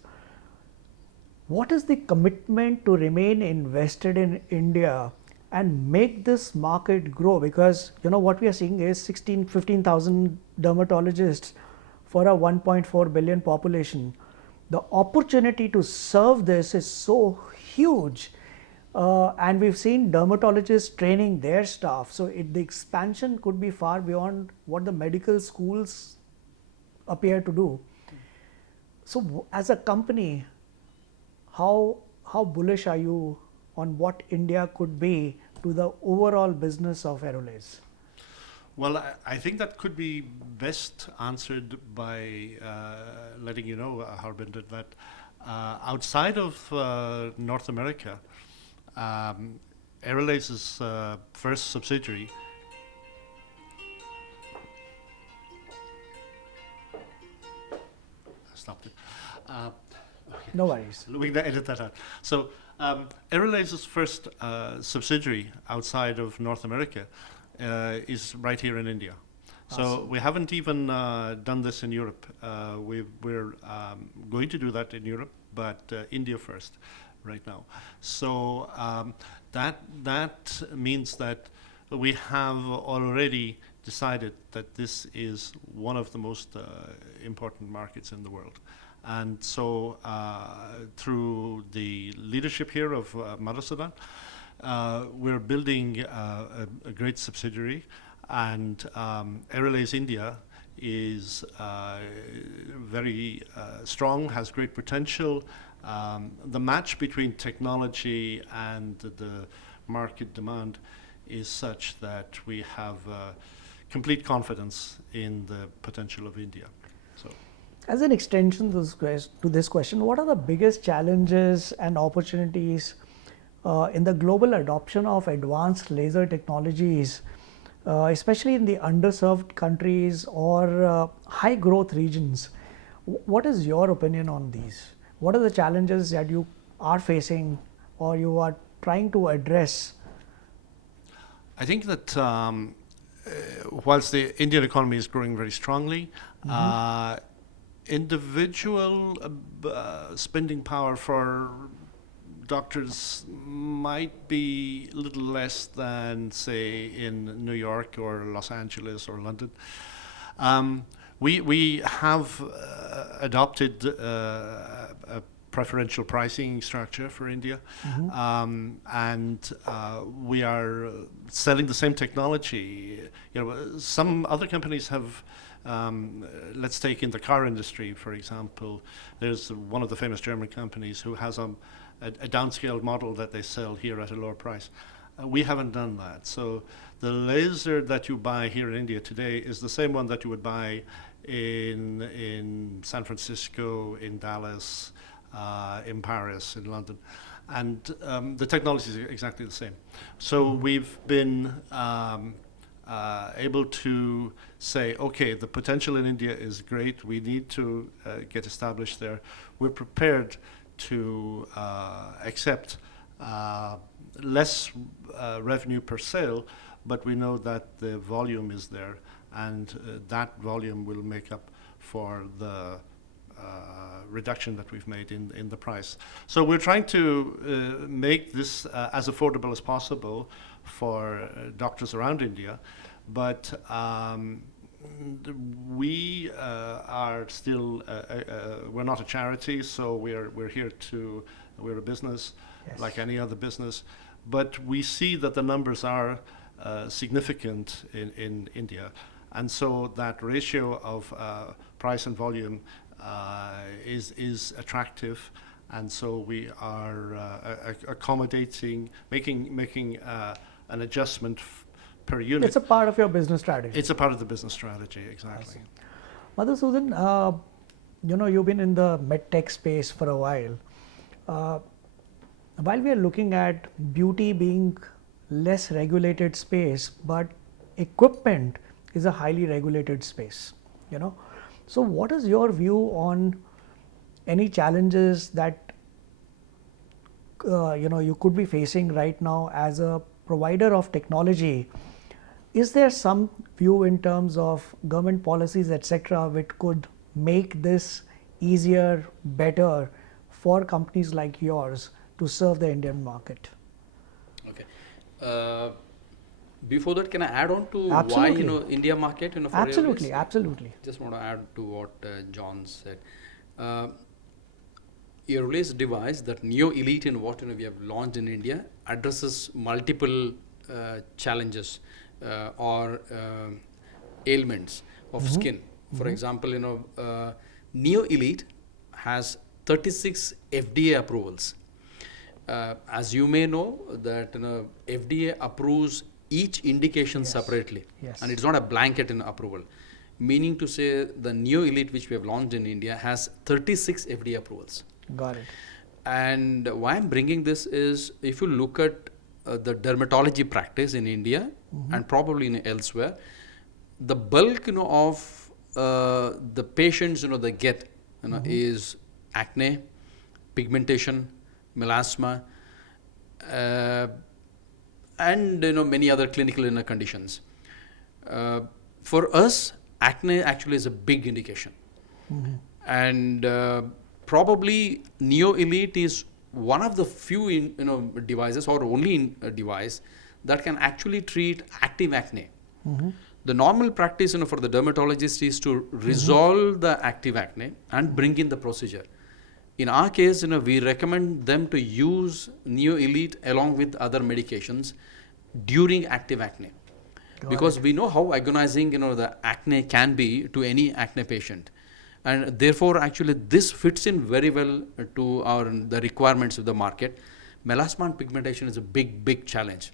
what is the commitment to remain invested in India and make this market grow? Because what we are seeing is 15,000 dermatologists for a 1.4 billion population. The opportunity to serve this is so huge, and we've seen dermatologists training their staff. So the expansion could be far beyond what the medical schools appear to do. So as a company, how bullish are you on what India could be to the overall business of Aerolase? Well, I think that could be best answered by letting you know, Harbinder, that outside of North America, Aerolase's first subsidiary stopped it. Okay. No worries. We can edit that out. So, Aerolase's first subsidiary outside of North America is right here in India. Awesome. So we haven't even done this in Europe. We're going to do that in Europe, but India first right now. So that means that we have already decided that this is one of the most important markets in the world. And so through the leadership here of Madhusudan, we're building a great subsidiary, and Aerolase India is very strong, has great potential. The match between technology and the market demand is such that we have complete confidence in the potential of India. So, as an extension to this question, what are the biggest challenges and opportunities in the global adoption of advanced laser technologies especially in the underserved countries or high growth regions. What is your opinion on these? What are the challenges that you are facing or you are trying to address? I think that whilst the Indian economy is growing very strongly, individual spending power for doctors might be a little less than, say, in New York or Los Angeles or London. We have adopted a preferential pricing structure for India, and we are selling the same technology. You know, some other companies have. Let's take in the car industry, for example. There's one of the famous German companies who has a downscaled model that they sell here at a lower price. We haven't done that. So the laser that you buy here in India today is the same one that you would buy in San Francisco, in Dallas, in Paris, in London. And the technology is exactly the same. So we've been able to say, okay, the potential in India is great. We need to get established there. We're prepared to accept less revenue per sale, but we know that the volume is there, and that volume will make up for the reduction that we've made in the price. So we're trying to make this as affordable as possible for doctors around India, but we are still we're not a charity, so we're here to we're a business like any other business, but we see that the numbers are significant in India, and so that ratio of price and volume is attractive, and so we are accommodating, making an adjustment per unit. It's a part of your business strategy. It's a part of the business strategy, exactly. Madhusudan, you've been in the medtech space for a while. While we are looking at beauty being less regulated space, but equipment is a highly regulated space, So what is your view on any challenges that you could be facing right now as a provider of technology? Is there some view in terms of government policies, etc., which could make this easier, better for companies like yours to serve the Indian market? Okay. Before that, can I add on to Absolutely. why India market? For Absolutely, Aerolase? absolutely. Just want to add to what John said. Aerolase device, that Neo Elite in what we have launched in India, addresses multiple challenges or ailments of skin. For example, Neo Elite has 36 FDA approvals. As you may know, that FDA approves each indication separately, and it's not a blanket approval. Meaning to say, the Neo Elite, which we have launched in India, has 36 FDA approvals. Got it. And why I'm bringing this is, if you look at the dermatology practice in India and probably in elsewhere, the bulk of the patients they get is acne, pigmentation, melasma, and many other clinical conditions. For us, acne actually is a big indication, and probably Neo Elite is one of the few devices, or only device, that can actually treat active acne. The normal practice for the dermatologist is to resolve the active acne and bring in the procedure. In our case, we recommend them to use Neo Elite along with other medications during active acne. Because we know how agonizing the acne can be to any acne patient, and therefore actually this fits in very well to the requirements of the market. Melasma and pigmentation is a big challenge.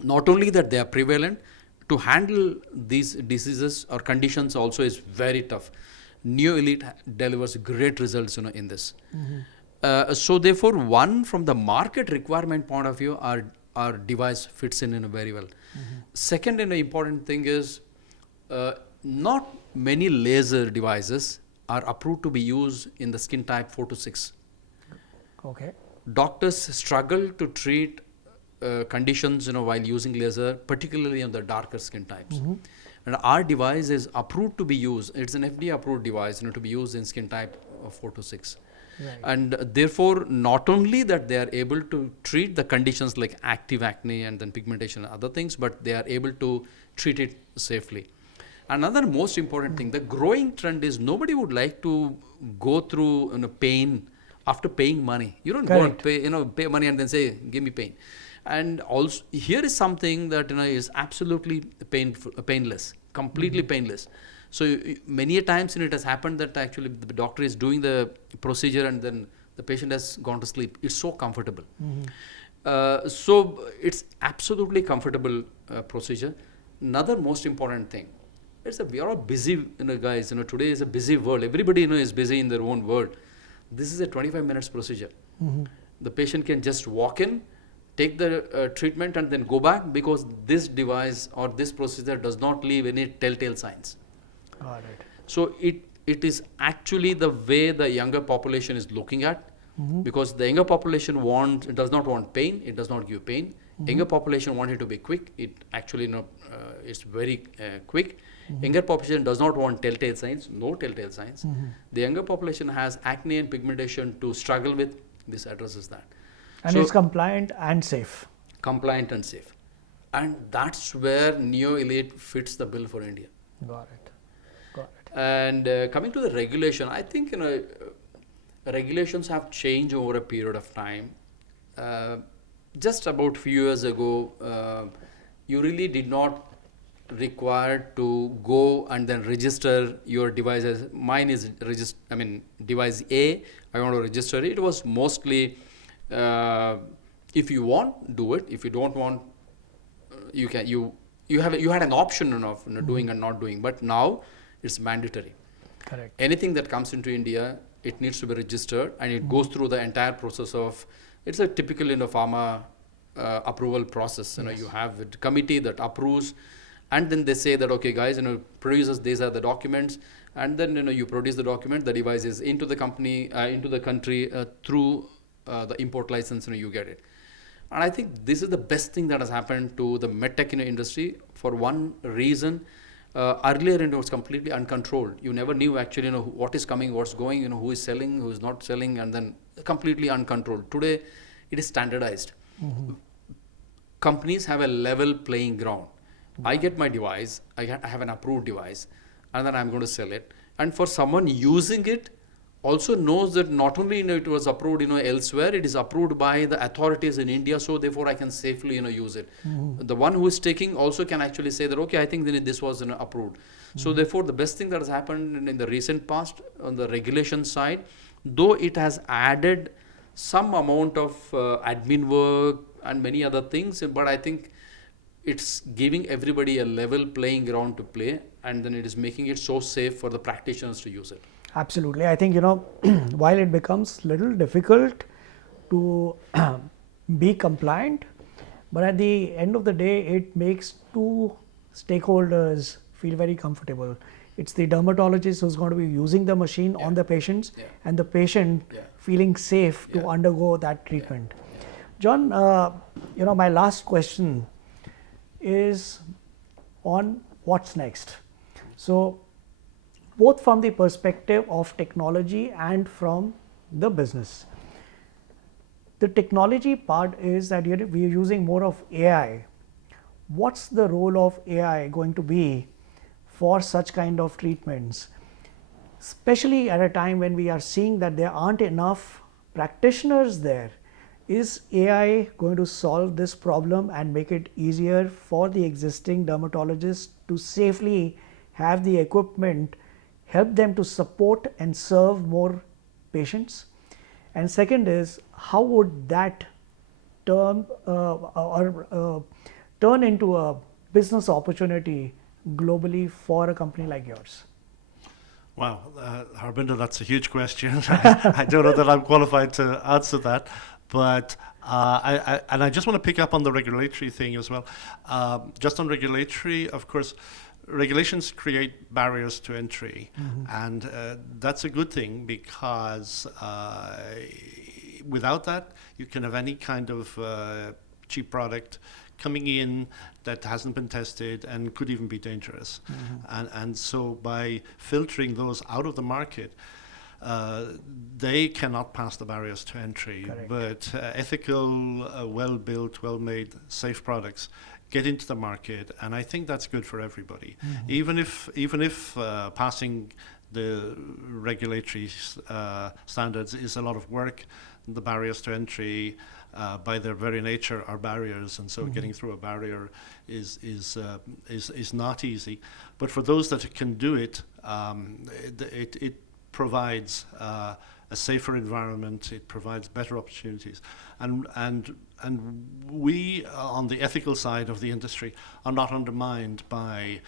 Not only that they are prevalent, to handle these diseases or conditions also is very tough. Neo Elite delivers great results in this. So therefore, one, from the market requirement point of view, our our device fits in very well. Second, important thing is not many laser devices are approved to be used in the skin type 4 to 6. Okay. Doctors struggle to treat conditions while using laser, particularly on the darker skin types. And our device is approved to be used. It's an FDA approved device to be used in skin type 4 to 6. Right. And therefore, not only that they are able to treat the conditions like active acne and then pigmentation and other things, but they are able to treat it safely. Another most important thing, the growing trend is nobody would like to go through pain after paying money. You don't go and pay money and then say, give me pain. And also here is something that is absolutely painless, completely painless. So many a times it has happened that actually the doctor is doing the procedure and then the patient has gone to sleep. It's so comfortable. So it's absolutely comfortable procedure. Another most important thing, we are all busy, guys. Today is a busy world. Everybody is busy in their own world. This is a 25 minutes procedure. The patient can just walk in, take the treatment and then go back, because this device or this procedure does not leave any telltale signs. All right. So it is actually the way the younger population is looking at, because the younger population does not want pain, it does not give pain. Younger population want it to be quick, it actually it's very quick. Younger population does not want telltale signs, no telltale signs. The younger population has acne and pigmentation to struggle with, this addresses that. And it's compliant and safe. Compliant and safe. And that's where Neo Elite fits the bill for India. Got it. And coming to the regulation, I think regulations have changed over a period of time. Just about few years ago, you really did not require to go and then register your devices. Mine is device A. I want to register it. It was mostly if you want, do it. If you don't want, you can. You had an option of doing and not doing. But now it's mandatory. Correct. Anything that comes into India, it needs to be registered, and it goes through the entire process of. It's a typical pharma approval process. You have a committee that approves, and then they say that, okay, guys, producers, these are the documents, and then you produce the document. The device is into the company, into the country through the import license. You get it. And I think this is the best thing that has happened to the medtech industry for one reason. Earlier it was completely uncontrolled. You never knew actually what is coming, what's going, who is selling, who is not selling, and then completely uncontrolled. Today it is standardized. Companies have a level playing ground. I get my device, I have an approved device, and then I'm going to sell it. And for someone using it, also knows that not only it was approved elsewhere, it is approved by the authorities in India, so therefore I can safely use it. The one who is taking also can actually say that, okay, I think this was approved. So therefore the best thing that has happened in the recent past on the regulation side, though it has added some amount of admin work and many other things, but I think it's giving everybody a level playing ground to play, and then it is making it so safe for the practitioners to use it. Absolutely. I think, while it becomes little difficult to be compliant, but at the end of the day, it makes two stakeholders feel very comfortable. It's the dermatologist who's going to be using the machine on the patients, and the patient feeling safe to undergo that treatment. John, my last question is on what's next. So, both from the perspective of technology and from the business. The technology part is that we are using more of AI. What's the role of AI going to be for such kind of treatments, especially at a time when we are seeing that there aren't enough practitioners there? Is AI going to solve this problem and make it easier for the existing dermatologists to safely have the equipment, help them to support and serve more patients? And second is, how would that turn into a business opportunity globally for a company like yours? Wow, Harbinder, that's a huge question. I don't know that I'm qualified to answer that. But I just want to pick up on the regulatory thing as well. Just on regulatory, of course, regulations create barriers to entry, and that's a good thing because without that, you can have any kind of cheap product coming in that hasn't been tested and could even be dangerous. And so by filtering those out of the market, they cannot pass the barriers to entry. Correct. But ethical, well-built, well-made, safe products get into the market, and I think that's good for everybody. Even if passing the regulatory standards is a lot of work, the barriers to entry, by their very nature, are barriers, and so getting through a barrier is not easy. But for those that can do it, it provides a safer environment. It provides better opportunities, and we on the ethical side of the industry are not undermined by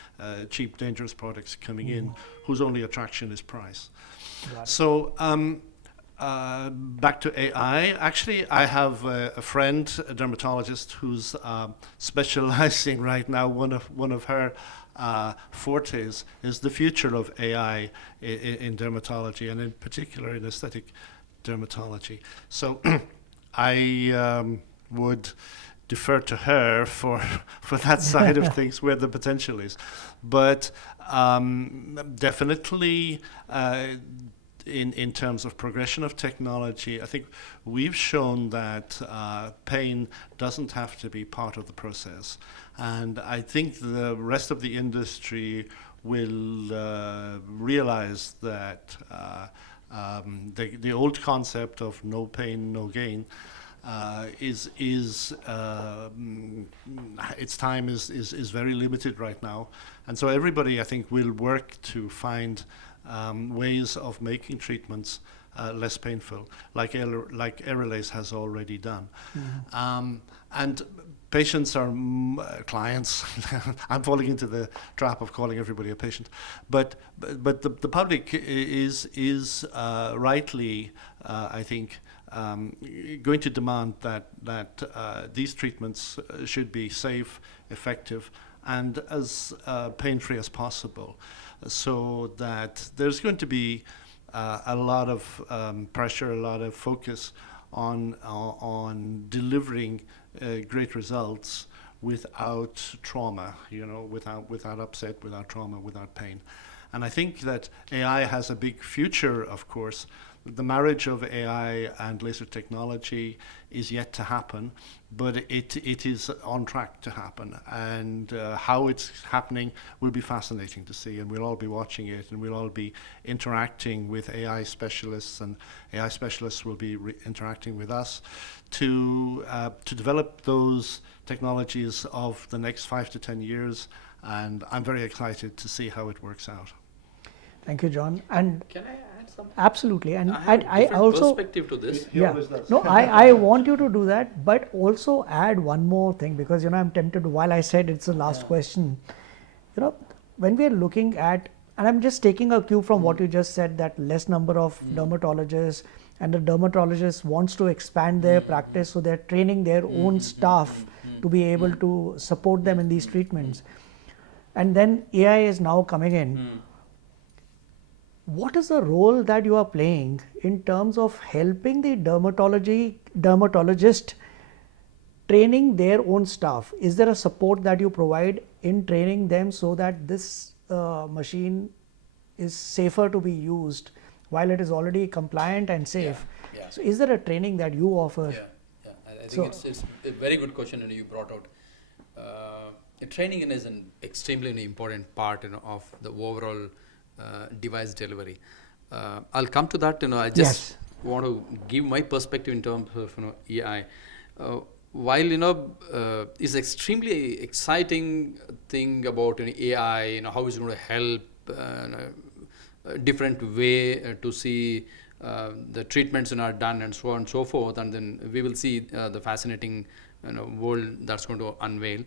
cheap, dangerous products coming in, whose only attraction is price. So. Back to AI. Actually, I have a friend, a dermatologist, who's specializing right now. One of her fortes is the future of AI in dermatology, and in particular in aesthetic dermatology. So I would defer to her for that side of things, where the potential is. But definitely. In terms of progression of technology, I think we've shown that pain doesn't have to be part of the process. And I think the rest of the industry will realize that the old concept of no pain, no gain its time is very limited right now. And so everybody, I think, will work to find ways of making treatments less painful, like Aerolase has already done. And patients are clients. I'm falling into the trap of calling everybody a patient, but the public is rightly, I think, going to demand that these treatments should be safe, effective, and as pain-free as possible, so that there's going to be a lot of pressure, a lot of focus on delivering great results without trauma, without upset, without trauma, without pain. And I think that AI has a big future, of course. The marriage of AI and laser technology is yet to happen, but it is on track to happen. And how it's happening will be fascinating to see, and we'll all be watching it, and we'll all be interacting with AI specialists, and AI specialists will be interacting with us to develop those technologies of the next 5 to 10 years. And I'm very excited to see how it works out. Thank you, John. And can I add something? Absolutely. And I also perspective to this. Yeah. No, I want you to do that, but also add one more thing, because I'm tempted, while I said it's the last question, when we are looking at, and I'm just taking a cue from what you just said, that less number of dermatologists, and the dermatologist wants to expand their practice, so they're training their own staff to be able to support them in these treatments. And then AI is now coming in. What is the role that you are playing in terms of helping the dermatologist training their own staff? Is there a support that you provide in training them so that this machine is safer to be used while it is already compliant and safe? Yeah. So is there a training that you offer? Yeah. I think it's a very good question, and you brought out. Training is an extremely important part of the overall device delivery. I'll come to that. I just want to give my perspective in terms of AI. While is extremely exciting thing about AI. How it's going to help a different way to see the treatments are done, and so on and so forth. And then we will see the fascinating world that's going to unveil.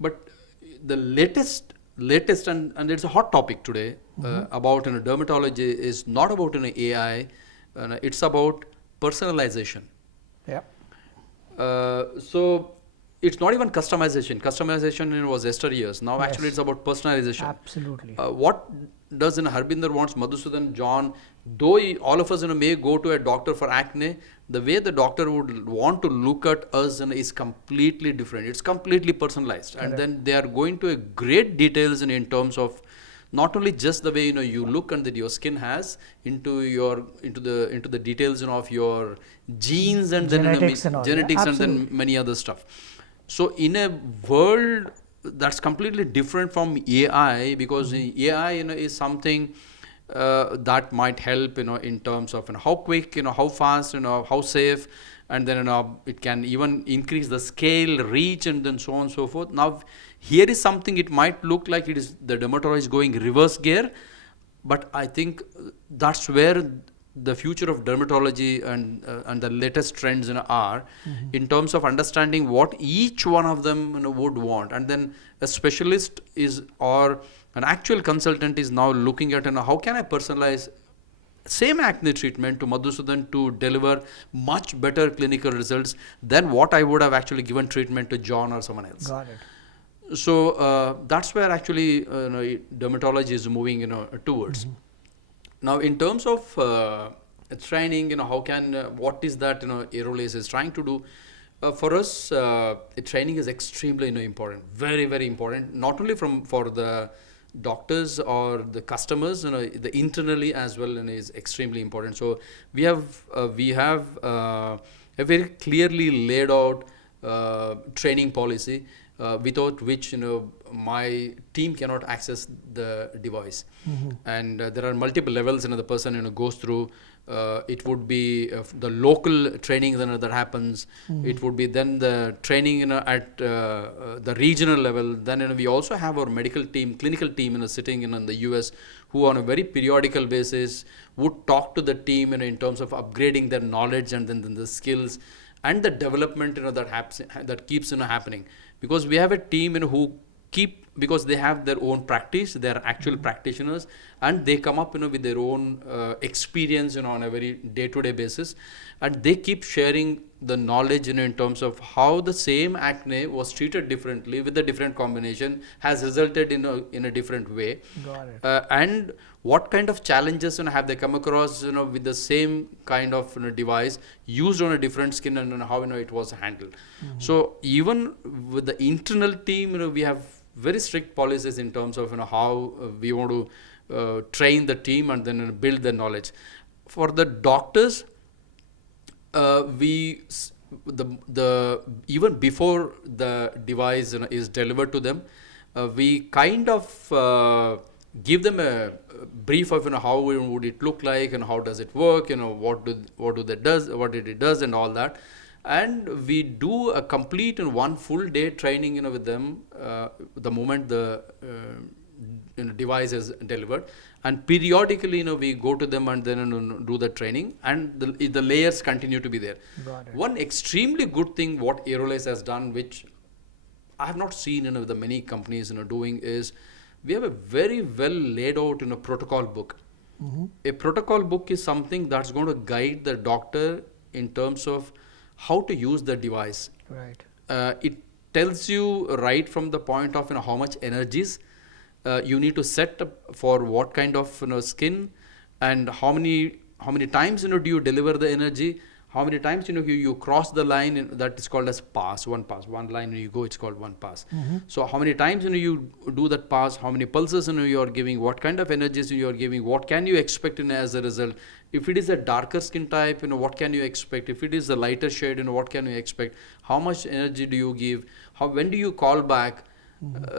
But the latest and it's a hot topic today about dermatology is not about AI. It's about personalization. Yeah. So it's not even customization. Customization was yesteryears. Now actually Yes. it's about personalization. Absolutely. What does Harbinder wants, Madhusudan, John, though all of us may go to a doctor for acne, the way the doctor would want to look at us is completely different. It's completely personalized. And Correct. then they are going to a great details in terms of not only just the way you look and that your skin has into the details of your genes and Genetics and all. Yeah. genetics and then Absolutely. many other stuff. So in a world that's completely different from AI, because AI is something that might help in terms of how quick, how fast, how safe, and then it can even increase the scale, reach, and then so on and so forth. Now here is something, it might look like it is the dermatologist going reverse gear, but I think that's where the future of dermatology and the latest trends are, in terms of understanding what each one of them would want. And then a specialist is, or an actual consultant is now looking at how can I personalize same acne treatment to Madhusudan to deliver much better clinical results than what I would have actually given treatment to John or someone else. Got it. So that's where actually dermatology is moving towards. Now in terms of training, how can what is that Aerolase is trying to do? For us, training is extremely important, very very important, not only for the doctors or the customers, the internally as well, is extremely important. So we have a very clearly laid out training policy, without which my team cannot access the device. And there are multiple levels the person goes through. It would be the local training that happens. It would be then the training at the regional level. Then we also have our medical team, clinical team sitting in the US, who on a very periodical basis would talk to the team in terms of upgrading their knowledge and then the skills and the development that keeps happening. Because we have a team who keep, because they have their own practice, they are actual practitioners, and they come up with their own experience on a very day-to-day basis, and they keep sharing the knowledge in terms of how the same acne was treated differently with a different combination has resulted in a different way. Got it. And what kind of challenges have they come across with the same kind of device used on a different skin, and how it was handled. So even with the internal team, we have very strict policies in terms of how we want to train the team and then build the knowledge. For the doctors, the even before the device is delivered to them, we kind of give them a brief of how would it look like and how does it work, what it does and all that. And we do a complete and one full day training with them the moment the device is delivered. And periodically we go to them and then do the training, and the layers continue to be there. Got it. One extremely good thing what Aerolase has done, which I have not seen the many companies doing, is we have a very well laid out protocol book. A protocol book is something that's going to guide the doctor in terms of how to use the device. Right. It tells you right from the point of how much energies you need to set up for what kind of skin, and how many times do you deliver the energy, how many times you cross the line, that is called as pass, one line you go, it's called one pass. So how many times you do that pass, how many pulses you are giving, what kind of energies you are giving, what can you expect as a result. If it is a darker skin type, what can you expect. If it is a lighter shade, what can you expect, how much energy do you give, when do you call back.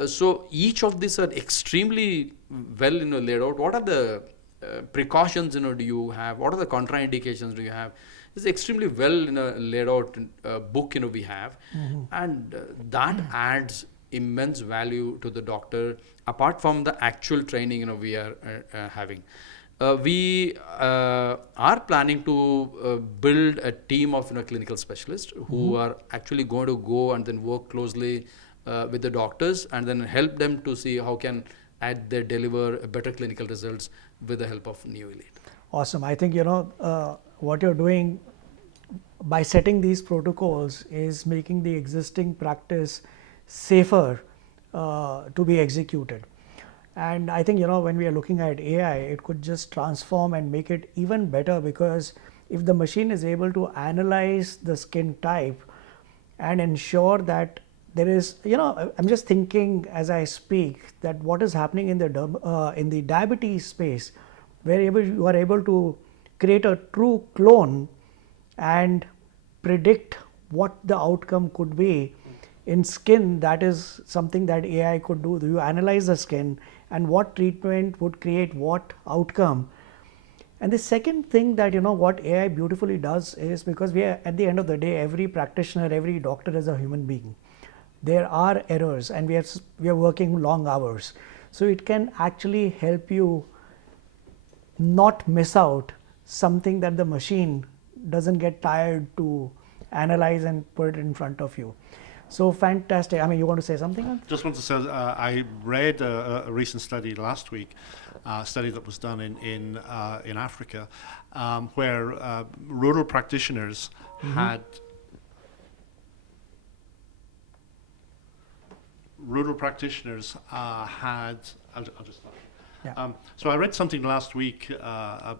So each of these are extremely well laid out. What are the precautions do you have, what are the contraindications do you have. It's extremely well laid out book we have. And that adds immense value to the doctor, apart from the actual training we are having. We are planning to build a team of clinical specialists who are actually going to go and then work closely with the doctors, and then help them to see how can they deliver better clinical results with the help of Neo Elite. Awesome. I think what you're doing by setting these protocols is making the existing practice safer to be executed. And I think, when we are looking at AI, it could just transform and make it even better, because if the machine is able to analyze the skin type and ensure that there is, I'm just thinking as I speak that what is happening in the diabetes space, where you are able to create a true clone and predict what the outcome could be. In skin, that is something that AI could do. You analyze the skin and what treatment would create what outcome. And the second thing that, what AI beautifully does is, because we are, at the end of the day, every practitioner, every doctor is a human being. There are errors, and we are working long hours. So it can actually help you not miss out something that the machine doesn't get tired to analyze and put it in front of you. So fantastic. I mean, you want to say something? Just want to say, I read a recent study last week, a study that was done in Africa, where rural practitioners had I'll just stop. Yeah. So I read something last week, a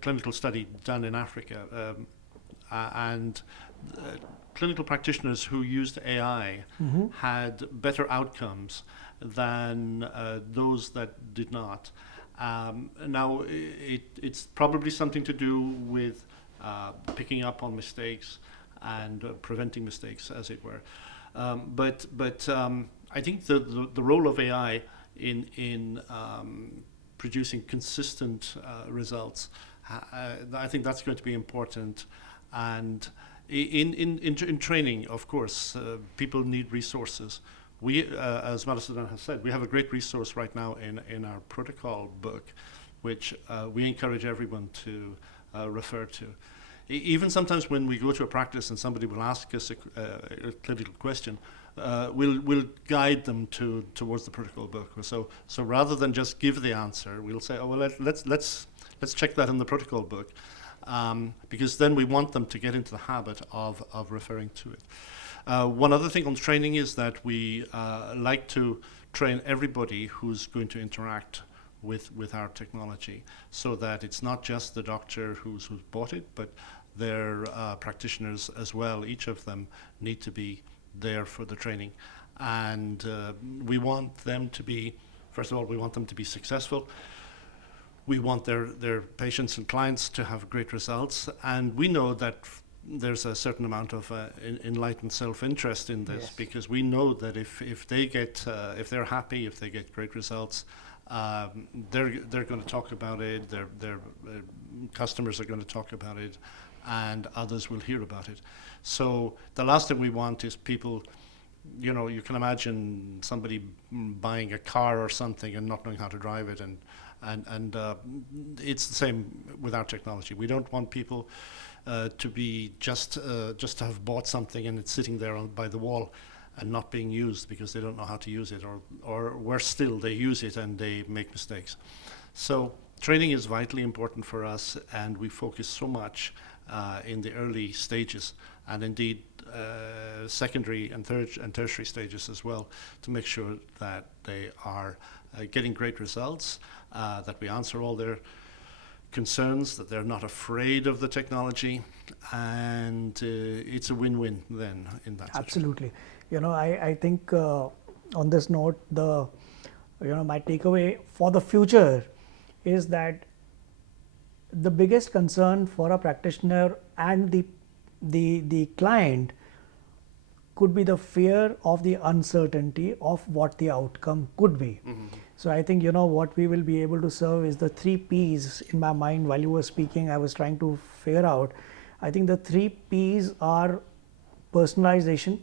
clinical study done in Africa, and clinical practitioners who used AI had better outcomes than those that did not. Now, it's probably something to do with picking up on mistakes and preventing mistakes, as it were. But I think the role of AI in producing consistent results, I think that's going to be important. And in training, of course, people need resources. We, as Madhusudan has said, we have a great resource right now in our protocol book, which we encourage everyone to refer to. Even sometimes when we go to a practice and somebody will ask us a clinical question, we'll guide them towards the protocol book. So rather than just give the answer, we'll say, oh well, let's check that in the protocol book, because then we want them to get into the habit of referring to it. One other thing on training is that we like to train everybody who's going to interact with our technology, so that it's not just the doctor who's bought it, but their practitioners as well. Each of them need to be there for the training, and we want them to be, first of all, we want them to be successful. We want their patients and clients to have great results, and we know that there's a certain amount of enlightened self-interest in this, yes, because we know that if they get if they're happy, if they get great results, they're going to talk about it. Their customers are going to talk about it, and others will hear about it. So the last thing we want is people, you can imagine somebody buying a car or something and not knowing how to drive it, and it's the same with our technology. We don't want people to be just to have bought something and it's sitting there by the wall and not being used because they don't know how to use it, or worse still, they use it and they make mistakes. So training is vitally important for us, and we focus so much in the early stages, and indeed secondary and tertiary stages as well, to make sure that they are getting great results, that we answer all their concerns, that they're not afraid of the technology, and it's a win-win then in that Absolutely. I think on this note, my takeaway for the future is that the biggest concern for a practitioner and the client could be the fear of the uncertainty of what the outcome could be. Mm-hmm. So I think, what we will be able to serve is the 3 P's. In my mind, while you were speaking, I was trying to figure out. I think the 3 P's are personalization.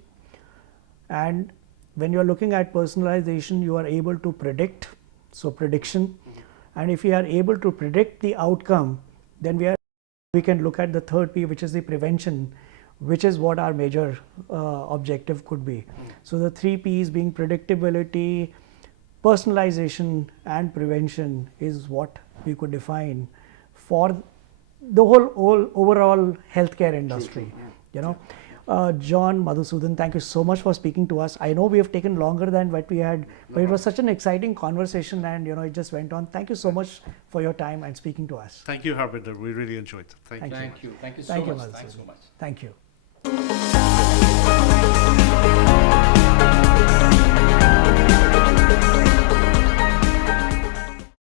And when you're looking at personalization, you are able to predict, so prediction. Mm-hmm. And if you are able to predict the outcome, then we can look at the 3rd P, which is the prevention, which is what our major objective could be. So the 3 P's being predictability, personalization, and prevention is what we could define for the whole overall healthcare industry. you know. John, Madhusudan, thank you so much for speaking to us. I know we have taken longer than what we had, but it was such an exciting conversation, and it just went on. Thank you so much for your time and speaking to us. Thank you, Harbinder. We really enjoyed it. Thank you. Thank you. Thank you so Thank you, much. Madhusudan. Thanks so much. Thank you.